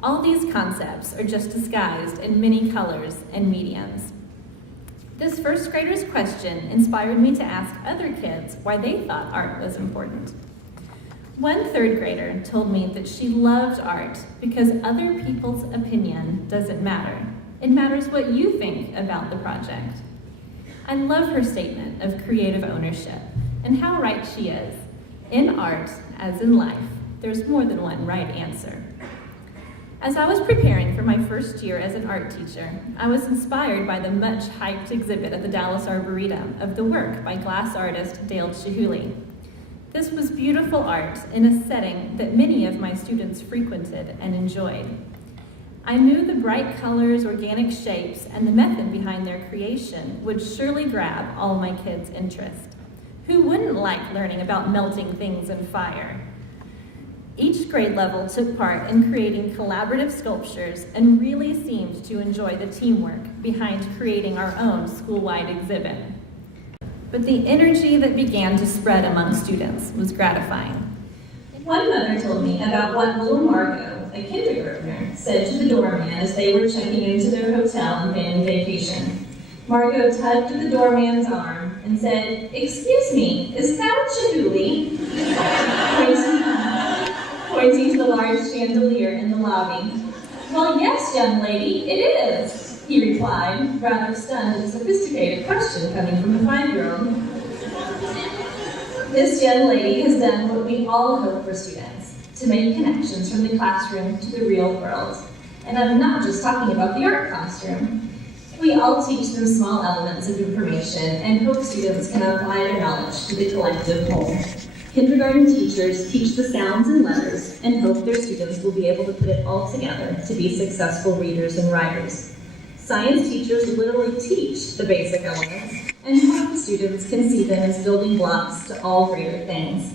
All these concepts are just disguised in many colors and mediums. This first grader's question inspired me to ask other kids why they thought art was important. One third grader told me that she loved art because other people's opinion doesn't matter. It matters what you think about the project. I love her statement of creative ownership and how right she is. In art, as in life, there's more than one right answer. As I was preparing for my first year as an art teacher, I was inspired by the much hyped exhibit at the Dallas Arboretum of the work by glass artist Dale Chihuly. This was beautiful art in a setting that many of my students frequented and enjoyed. I knew the bright colors, organic shapes, and the method behind their creation would surely grab all my kids' interest. Who wouldn't like learning about melting things in fire? Each grade level took part in creating collaborative sculptures and really seemed to enjoy the teamwork behind creating our own school-wide exhibit. But the energy that began to spread among students was gratifying. One mother told me about what little Margot, a kindergartner, said to the doorman as they were checking into their hotel on family vacation. Margot tugged the doorman's arm and said, "Excuse me, is that Chihuly?" pointing to the large chandelier in the lobby. "Well, yes, young lady, it is," he replied, rather stunned at a sophisticated question coming from a 5-year-old. This young lady has done what we all hope for students, to make connections from the classroom to the real world. And I'm not just talking about the art classroom. We all teach them small elements of information and hope students can apply their knowledge to the collective whole. Kindergarten teachers teach the sounds and letters and hope their students will be able to put it all together to be successful readers and writers. Science teachers literally teach the basic elements and hope the students can see them as building blocks to all greater things.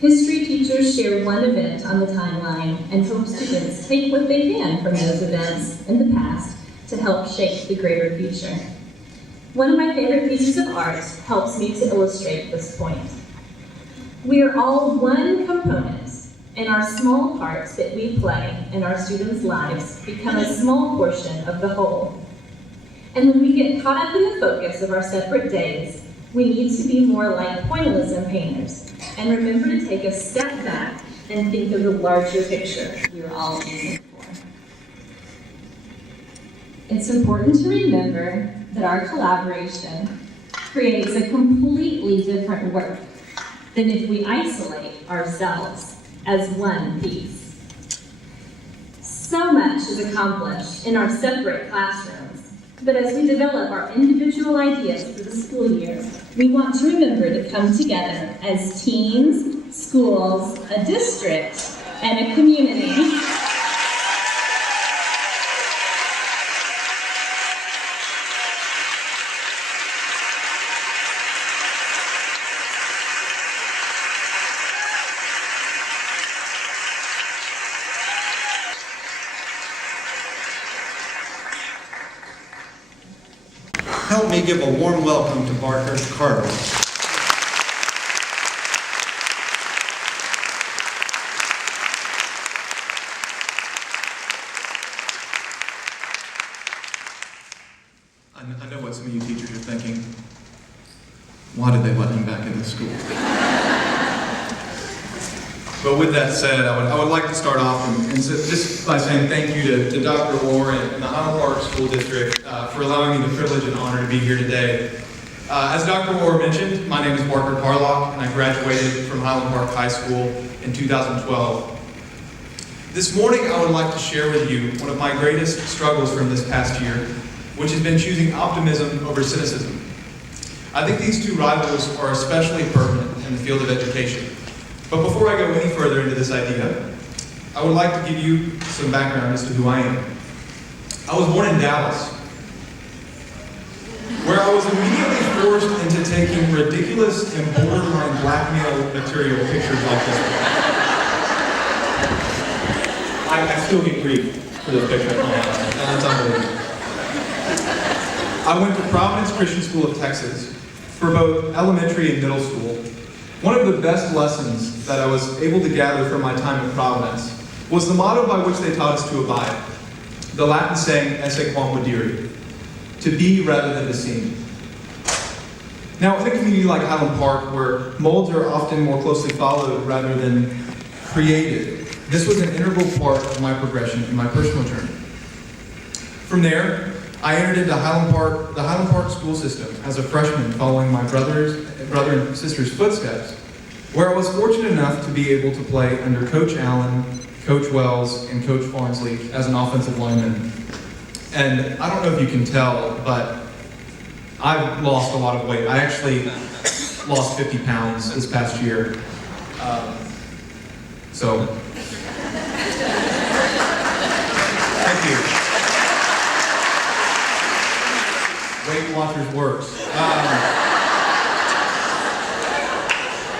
History teachers share one event on the timeline and hope students take what they can from those events in the past to help shape the greater future. One of my favorite pieces of art helps me to illustrate this point. We are all one component, and our small parts that we play in our students' lives become a small portion of the whole. And when we get caught up in the focus of our separate days, we need to be more like pointillism painters and remember to take a step back and think of the larger picture we are all aiming for. It's important to remember that our collaboration creates a completely different work than if we isolate ourselves as one piece. So much is accomplished in our separate classrooms, but as we develop our individual ideas for the school year, we want to remember to come together as teams, schools, a district, and a community. Help me give a warm welcome to Barker Carter. I know what some of you teachers are thinking. Why did they let him back into school? But with that said, I would like to start off just by saying thank you to Dr. Orr and the Highland Park School District for allowing me the privilege and honor to be here today. As Dr. Orr mentioned, my name is Barker Carlock, and I graduated from Highland Park High School in 2012. This morning, I would like to share with you one of my greatest struggles from this past year, which has been choosing optimism over cynicism. I think these two rivals are especially pertinent in the field of education. But before I go any further into this idea, I would like to give you some background as to who I am. I was born in Dallas. where I was immediately forced into taking ridiculous and borderline blackmail material pictures like this one. I still get grief for this picture at my house. That's unbelievable. I went to Providence Christian School of Texas for both elementary and middle school. One of the best lessons that I was able to gather from my time at Providence was the motto by which they taught us to abide. The Latin saying, esse quam videri, to be rather than to seem. Now, in a community like Highland Park, where molds are often more closely followed rather than created, this was an integral part of my progression in my personal journey. From there, I entered into the Highland Park school system as a freshman, following my brother and sister's footsteps, where I was fortunate enough to be able to play under Coach Allen, Coach Wells, and Coach Farnsley as an offensive lineman. And I don't know if you can tell, but I've lost a lot of weight. I actually lost 50 pounds this past year. So, thank you. Weight Watchers works.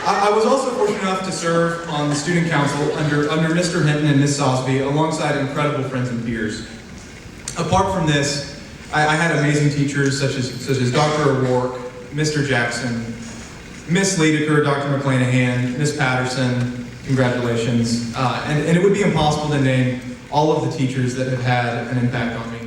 I was also fortunate enough to serve on the student council under Mr. Hinton and Ms. Sosby, alongside incredible friends and peers. Apart from this, I had amazing teachers such as Dr. O'Rourke, Mr. Jackson, Miss Ledecker, Dr. McClanahan, Miss Patterson, congratulations. And it would be impossible to name all of the teachers that have had an impact on me.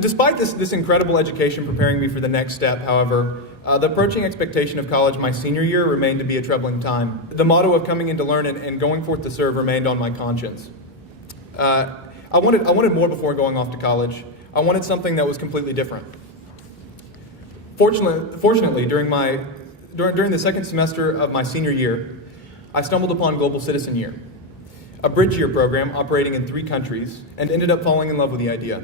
Despite this incredible education preparing me for the next step, however, the approaching expectation of college my senior year remained to be a troubling time. The motto of coming in to learn and going forth to serve remained on my conscience. I wanted more before going off to college. I wanted something that was completely different. Fortunately, during the second semester of my senior year, I stumbled upon Global Citizen Year, a bridge year program operating in 3 countries, and ended up falling in love with the idea.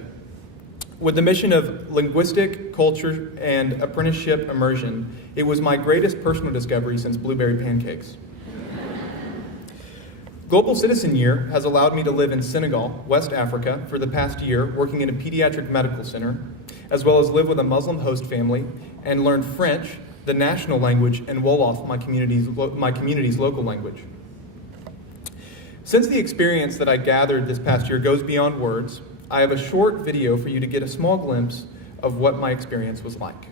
With the mission of linguistic, culture, and apprenticeship immersion, it was my greatest personal discovery since blueberry pancakes. Global Citizen Year has allowed me to live in Senegal, West Africa, for the past year, working in a pediatric medical center, as well as live with a Muslim host family and learn French, the national language, and Wolof, my community's local language. Since the experience that I gathered this past year goes beyond words, I have a short video for you to get a small glimpse of what my experience was like.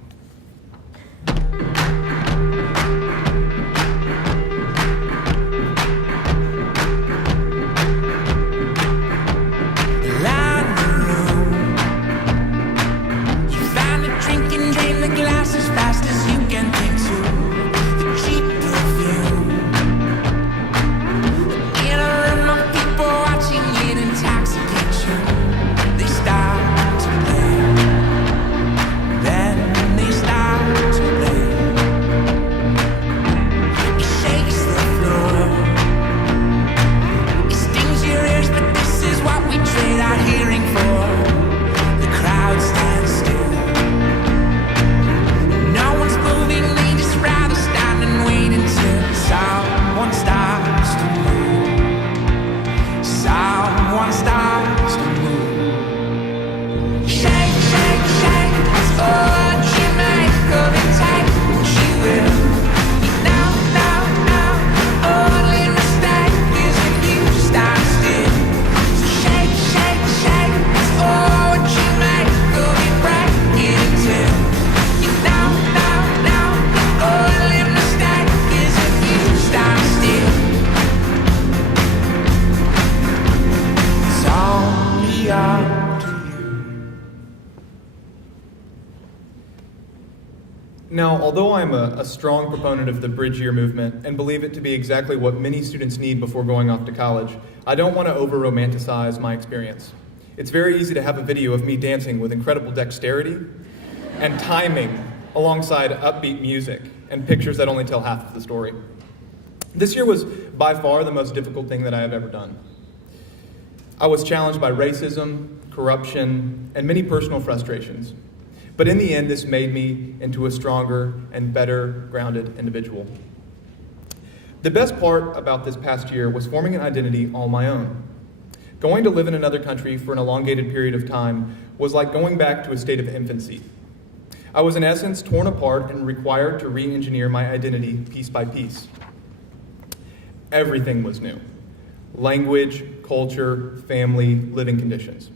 Now, although I'm a strong proponent of the Bridge Year movement and believe it to be exactly what many students need before going off to college, I don't want to over-romanticize my experience. It's very easy to have a video of me dancing with incredible dexterity and timing alongside upbeat music and pictures that only tell half of the story. This year was by far the most difficult thing that I have ever done. I was challenged by racism, corruption, and many personal frustrations. But in the end, this made me into a stronger and better grounded individual. The best part about this past year was forming an identity all my own. Going to live in another country for an elongated period of time was like going back to a state of infancy. I was in essence torn apart and required to re-engineer my identity piece by piece. Everything was new. Language, culture, family, living conditions.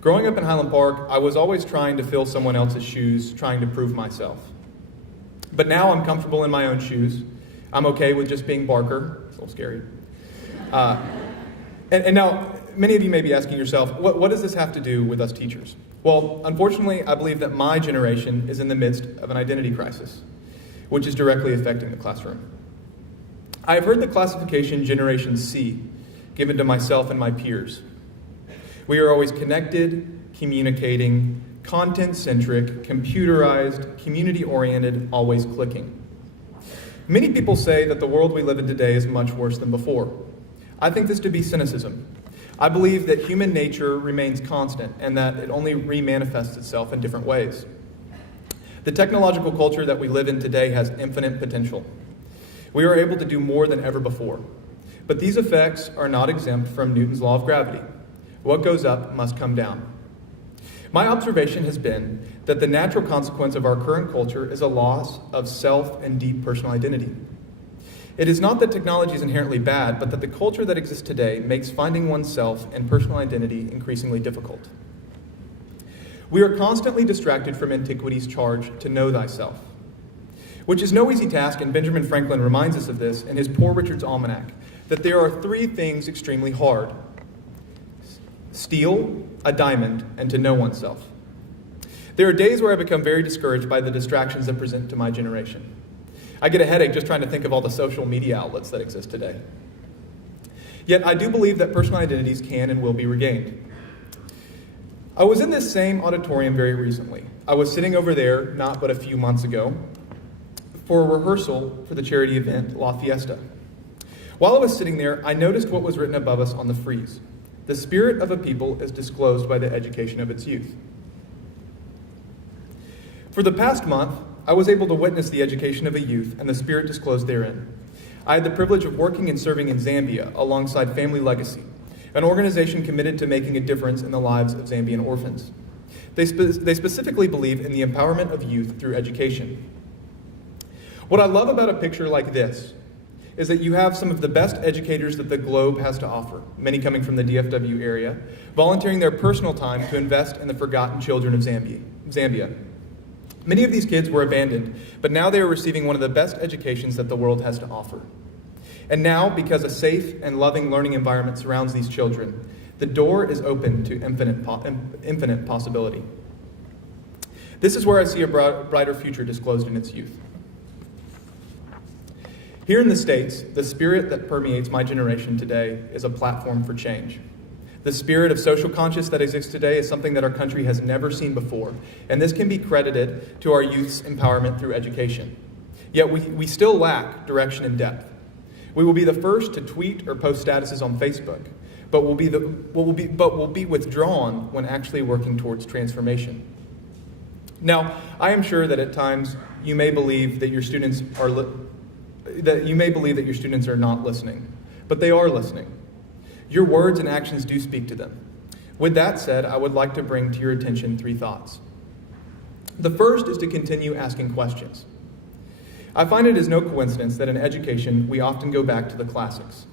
Growing up in Highland Park, I was always trying to fill someone else's shoes, trying to prove myself. But now I'm comfortable in my own shoes. I'm okay with just being Barker. It's a little scary. And now, many of you may be asking yourself, what does this have to do with us teachers? Well, unfortunately, I believe that my generation is in the midst of an identity crisis, which is directly affecting the classroom. I have heard the classification Generation C given to myself and my peers. We are always connected, communicating, content-centric, computerized, community-oriented, always clicking. Many people say that the world we live in today is much worse than before. I think this to be cynicism. I believe that human nature remains constant and that it only remanifests itself in different ways. The technological culture that we live in today has infinite potential. We are able to do more than ever before. But these effects are not exempt from Newton's law of gravity. What goes up must come down. My observation has been that the natural consequence of our current culture is a loss of self and deep personal identity. It is not that technology is inherently bad, but that the culture that exists today makes finding oneself and personal identity increasingly difficult. We are constantly distracted from antiquity's charge to know thyself, which is no easy task, and Benjamin Franklin reminds us of this in his Poor Richard's Almanac, that there are 3 things extremely hard: steal, a diamond, and to know oneself. There are days where I become very discouraged by the distractions that present to my generation. I get a headache just trying to think of all the social media outlets that exist today. Yet I do believe that personal identities can and will be regained. I was in this same auditorium very recently. I was sitting over there not but a few months ago for a rehearsal for the charity event La Fiesta. While I was sitting there, I noticed what was written above us on the frieze. The spirit of a people is disclosed by the education of its youth. For the past month, I was able to witness the education of a youth and the spirit disclosed therein. I had the privilege of working and serving in Zambia alongside Family Legacy, an organization committed to making a difference in the lives of Zambian orphans. They specifically believe in the empowerment of youth through education. What I love about a picture like this is that you have some of the best educators that the globe has to offer, many coming from the DFW area, volunteering their personal time to invest in the forgotten children of Zambia. Many of these kids were abandoned, but now they are receiving one of the best educations that the world has to offer. And now, because a safe and loving learning environment surrounds these children, the door is open to infinite possibility. This is where I see a brighter future disclosed in its youth. Here in the States, the spirit that permeates my generation today is a platform for change. The spirit of social conscience that exists today is something that our country has never seen before, and this can be credited to our youth's empowerment through education. Yet we still lack direction and depth. We will be the first to tweet or post statuses on Facebook, but will be withdrawn when actually working towards transformation. Now, I am sure that at times you may believe that your students are not listening, but they are listening. Your words and actions do speak to them. With that said, I would like to bring to your attention 3 thoughts. The first is to continue asking questions. I find it is no coincidence that in education, we often go back to the classics.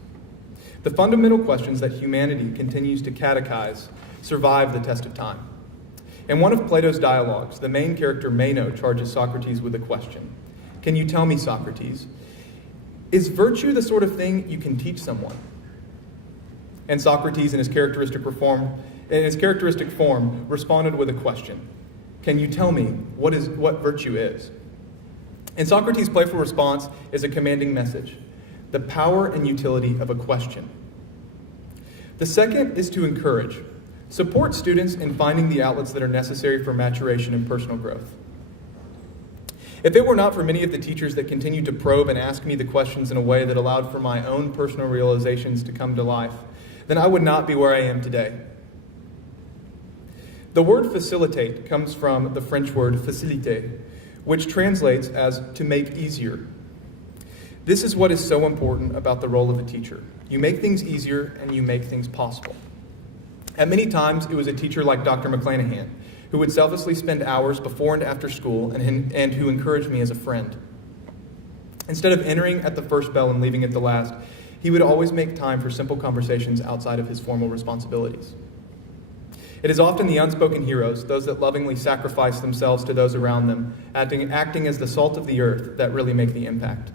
The fundamental questions that humanity continues to catechize survive the test of time. In one of Plato's dialogues, the main character Meno charges Socrates with a question. Can you tell me, Socrates, is virtue the sort of thing you can teach someone? And Socrates, in his characteristic form, responded with a question. Can you tell me what virtue is? And Socrates' playful response is a commanding message, the power and utility of a question. The second is to encourage. Support students in finding the outlets that are necessary for maturation and personal growth. If it were not for many of the teachers that continued to probe and ask me the questions in a way that allowed for my own personal realizations to come to life, then I would not be where I am today. The word facilitate comes from the French word faciliter, which translates as to make easier. This is what is so important about the role of a teacher. You make things easier and you make things possible. At many times, it was a teacher like Dr. McClanahan who would selflessly spend hours before and after school and who encouraged me as a friend. Instead of entering at the first bell and leaving at the last, he would always make time for simple conversations outside of his formal responsibilities. It is often the unspoken heroes, those that lovingly sacrifice themselves to those around them, acting as the salt of the earth, that really make the impact.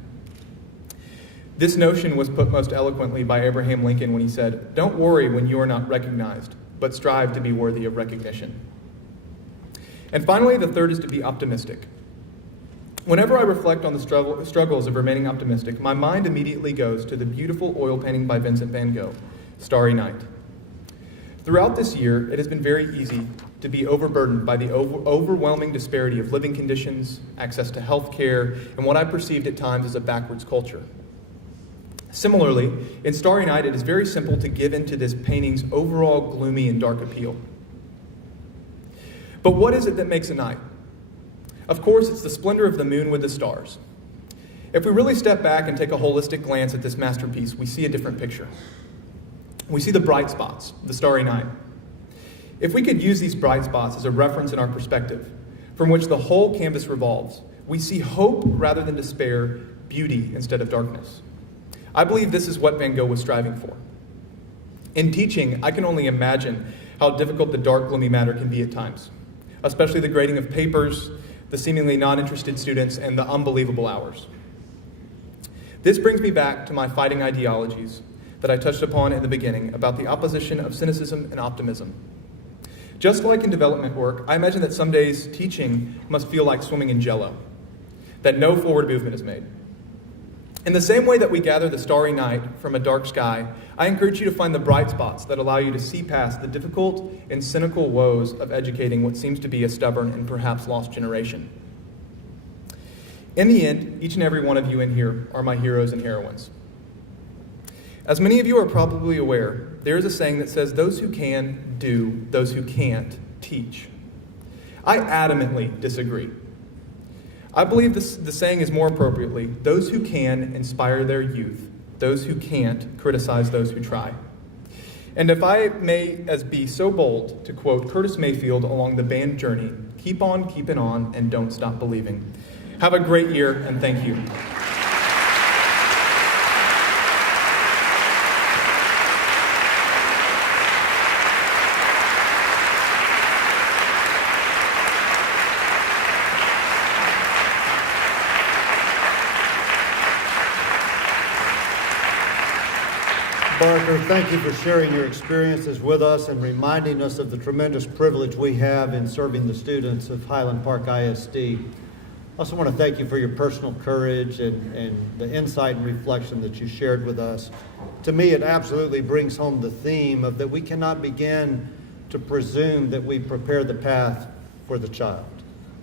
This notion was put most eloquently by Abraham Lincoln when he said, "Don't worry when you are not recognized, but strive to be worthy of recognition." And finally, the third is to be optimistic. Whenever I reflect on the struggles of remaining optimistic, my mind immediately goes to the beautiful oil painting by Vincent van Gogh, Starry Night. Throughout this year, it has been very easy to be overburdened by the overwhelming disparity of living conditions, access to health care, and what I perceived at times as a backwards culture. Similarly, in Starry Night, it is very simple to give in to this painting's overall gloomy and dark appeal. But what is it that makes a night? Of course, it's the splendor of the moon with the stars. If we really step back and take a holistic glance at this masterpiece, we see a different picture. We see the bright spots, the starry night. If we could use these bright spots as a reference in our perspective, from which the whole canvas revolves, we see hope rather than despair, beauty instead of darkness. I believe this is what Van Gogh was striving for. In teaching, I can only imagine how difficult the dark, gloomy matter can be at times, especially the grading of papers, the seemingly non-interested students, and the unbelievable hours. This brings me back to my fighting ideologies that I touched upon in the beginning about the opposition of cynicism and optimism. Just like in development work, I imagine that some days teaching must feel like swimming in jello, that no forward movement is made. In the same way that we gather the starry night from a dark sky, I encourage you to find the bright spots that allow you to see past the difficult and cynical woes of educating what seems to be a stubborn and perhaps lost generation. In the end, each and every one of you in here are my heroes and heroines. As many of you are probably aware, there is a saying that says, "Those who can, do. Those who can't, teach." I adamantly disagree. I believe the saying is more appropriately, "Those who can inspire their youth. Those who can't criticize those who try." And if I may be so bold to quote Curtis Mayfield along the band Journey, "Keep on keeping on and don't stop believing." Have a great year, and thank you. Barker, thank you for sharing your experiences with us and reminding us of the tremendous privilege we have in serving the students of Highland Park ISD. I also want to thank you for your personal courage and the insight and reflection that you shared with us. To me, it absolutely brings home the theme of that we cannot begin to presume that we prepare the path for the child,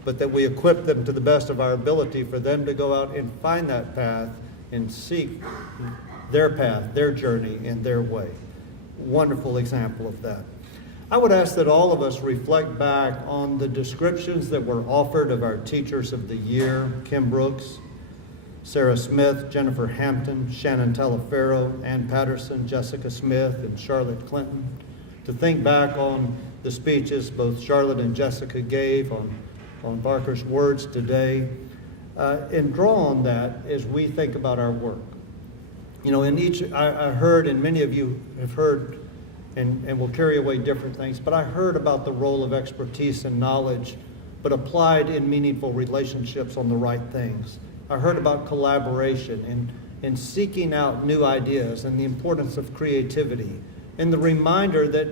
but that we equip them to the best of our ability for them to go out and find that path and seek their path, their journey, in their way. Wonderful example of that. I would ask that all of us reflect back on the descriptions that were offered of our teachers of the year: Kim Brooks, Sarah Smith, Jennifer Hampton, Shannon Talaferro, Ann Patterson, Jessica Smith, and Charlotte Clinton. To think back on the speeches both Charlotte and Jessica gave on Barker's words today, and draw on that as we think about our work. You know, I heard, and many of you have heard, and will carry away different things, but I heard about the role of expertise and knowledge, but applied in meaningful relationships on the right things. I heard about collaboration and seeking out new ideas and the importance of creativity. And the reminder that,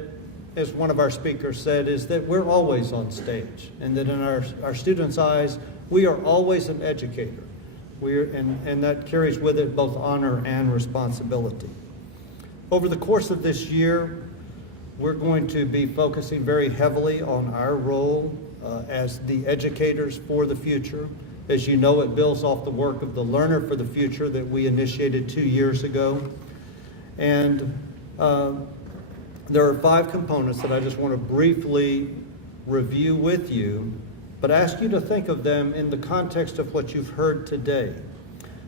as one of our speakers said, is that we're always on stage, and that in our students' eyes, we are always an educator. And that carries with it both honor and responsibility. Over the course of this year, we're going to be focusing very heavily on our role as the educators for the future. As you know, it builds off the work of the Learner for the Future that we initiated 2 years ago. And there are 5 components that I just want to briefly review with you, but ask you to think of them in the context of what you've heard today.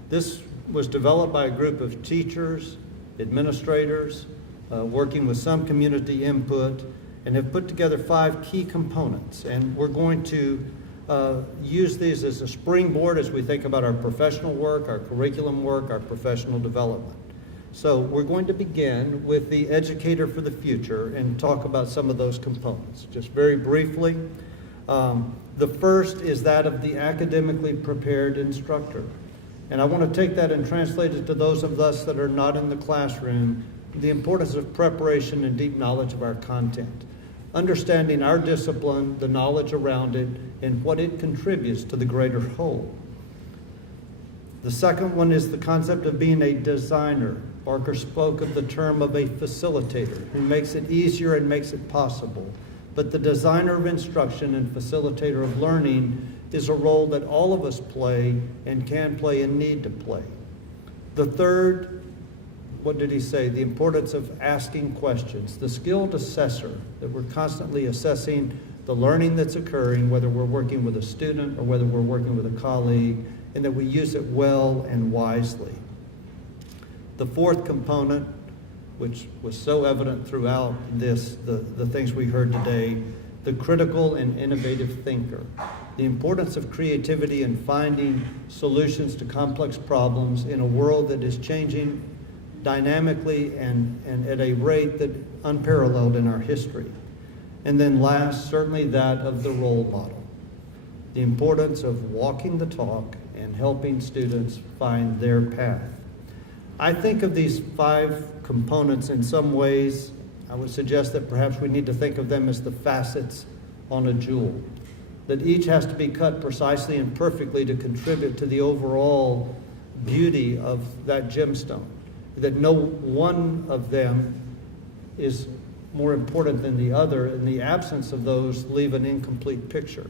This was developed by a group of teachers, administrators, working with some community input, and have put together 5 key components. And we're going to use these as a springboard as we think about our professional work, our curriculum work, our professional development. So we're going to begin with the educator for the future and talk about some of those components. Just very briefly, the first is that of the academically prepared instructor. And I want to take that and translate it to those of us that are not in the classroom, the importance of preparation and deep knowledge of our content. Understanding our discipline, the knowledge around it, and what it contributes to the greater whole. The second one is the concept of being a designer. Barker spoke of the term of a facilitator who makes it easier and makes it possible. But the designer of instruction and facilitator of learning is a role that all of us play and can play and need to play. The third, what did he say? The importance of asking questions. The skilled assessor, that we're constantly assessing the learning that's occurring, whether we're working with a student or whether we're working with a colleague, and that we use it well and wisely. The fourth component, which was so evident throughout this, the things we heard today, the critical and innovative thinker. The importance of creativity and finding solutions to complex problems in a world that is changing dynamically and at a rate that unparalleled in our history. And then last, certainly that of the role model. The importance of walking the talk and helping students find their path. I think of these 5 components in some ways. I would suggest that perhaps we need to think of them as the facets on a jewel, that each has to be cut precisely and perfectly to contribute to the overall beauty of that gemstone, that no one of them is more important than the other, and the absence of those leave an incomplete picture.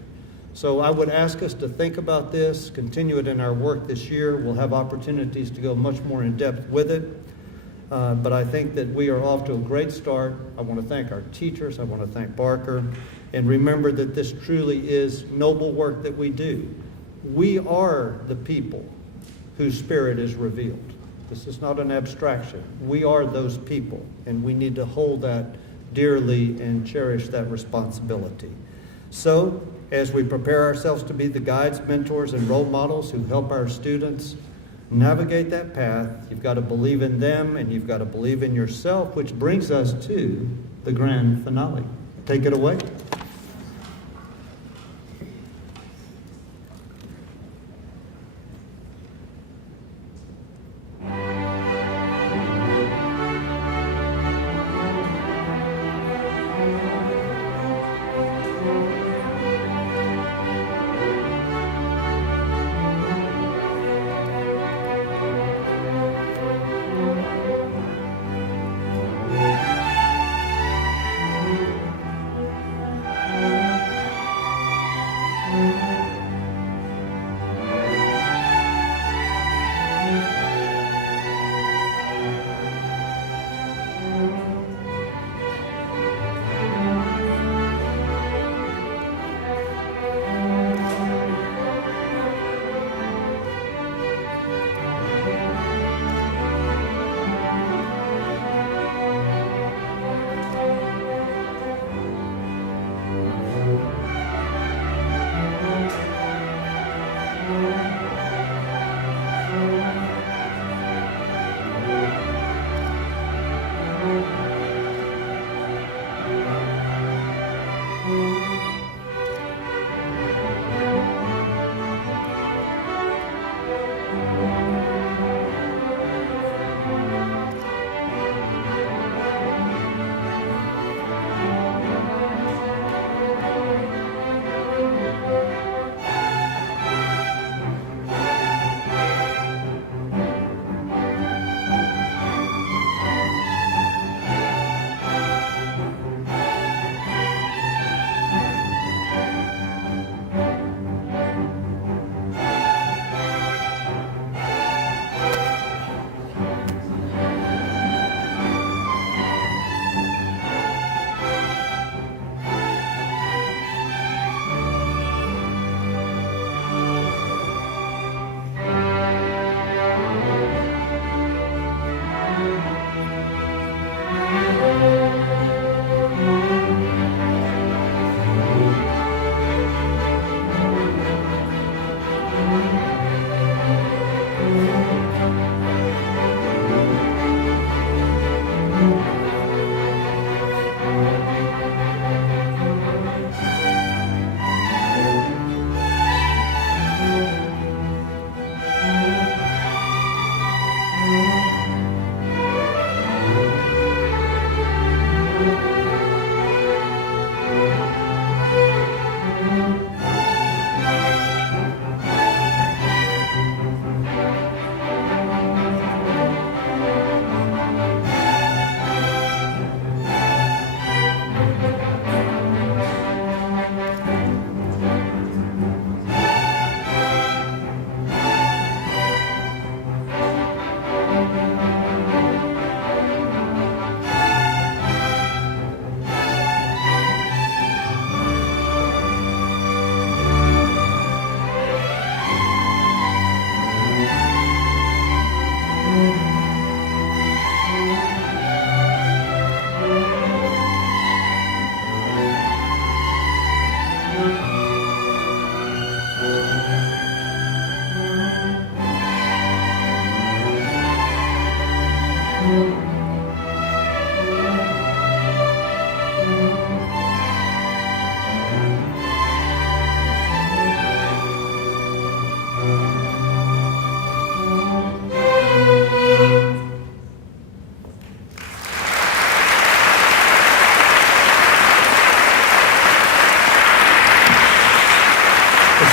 So I would ask us to think about this, continue it in our work this year. We'll have opportunities to go much more in depth with it. But I think that we are off to a great start. I want to thank our teachers. I want to thank Barker. And remember that this truly is noble work that we do. We are the people whose spirit is revealed. This is not an abstraction. We are those people, and we need to hold that dearly and cherish that responsibility. So, as we prepare ourselves to be the guides, mentors, and role models who help our students navigate that path, you've got to believe in them and you've got to believe in yourself, which brings us to the grand finale. Take it away.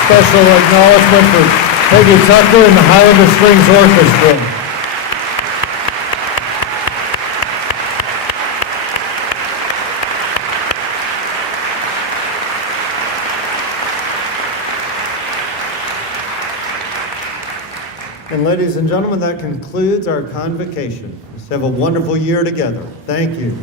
Special acknowledgement for Peggy Tucker and the Highland Strings Orchestra. And ladies and gentlemen, that concludes our convocation. Let's have a wonderful year together. Thank you.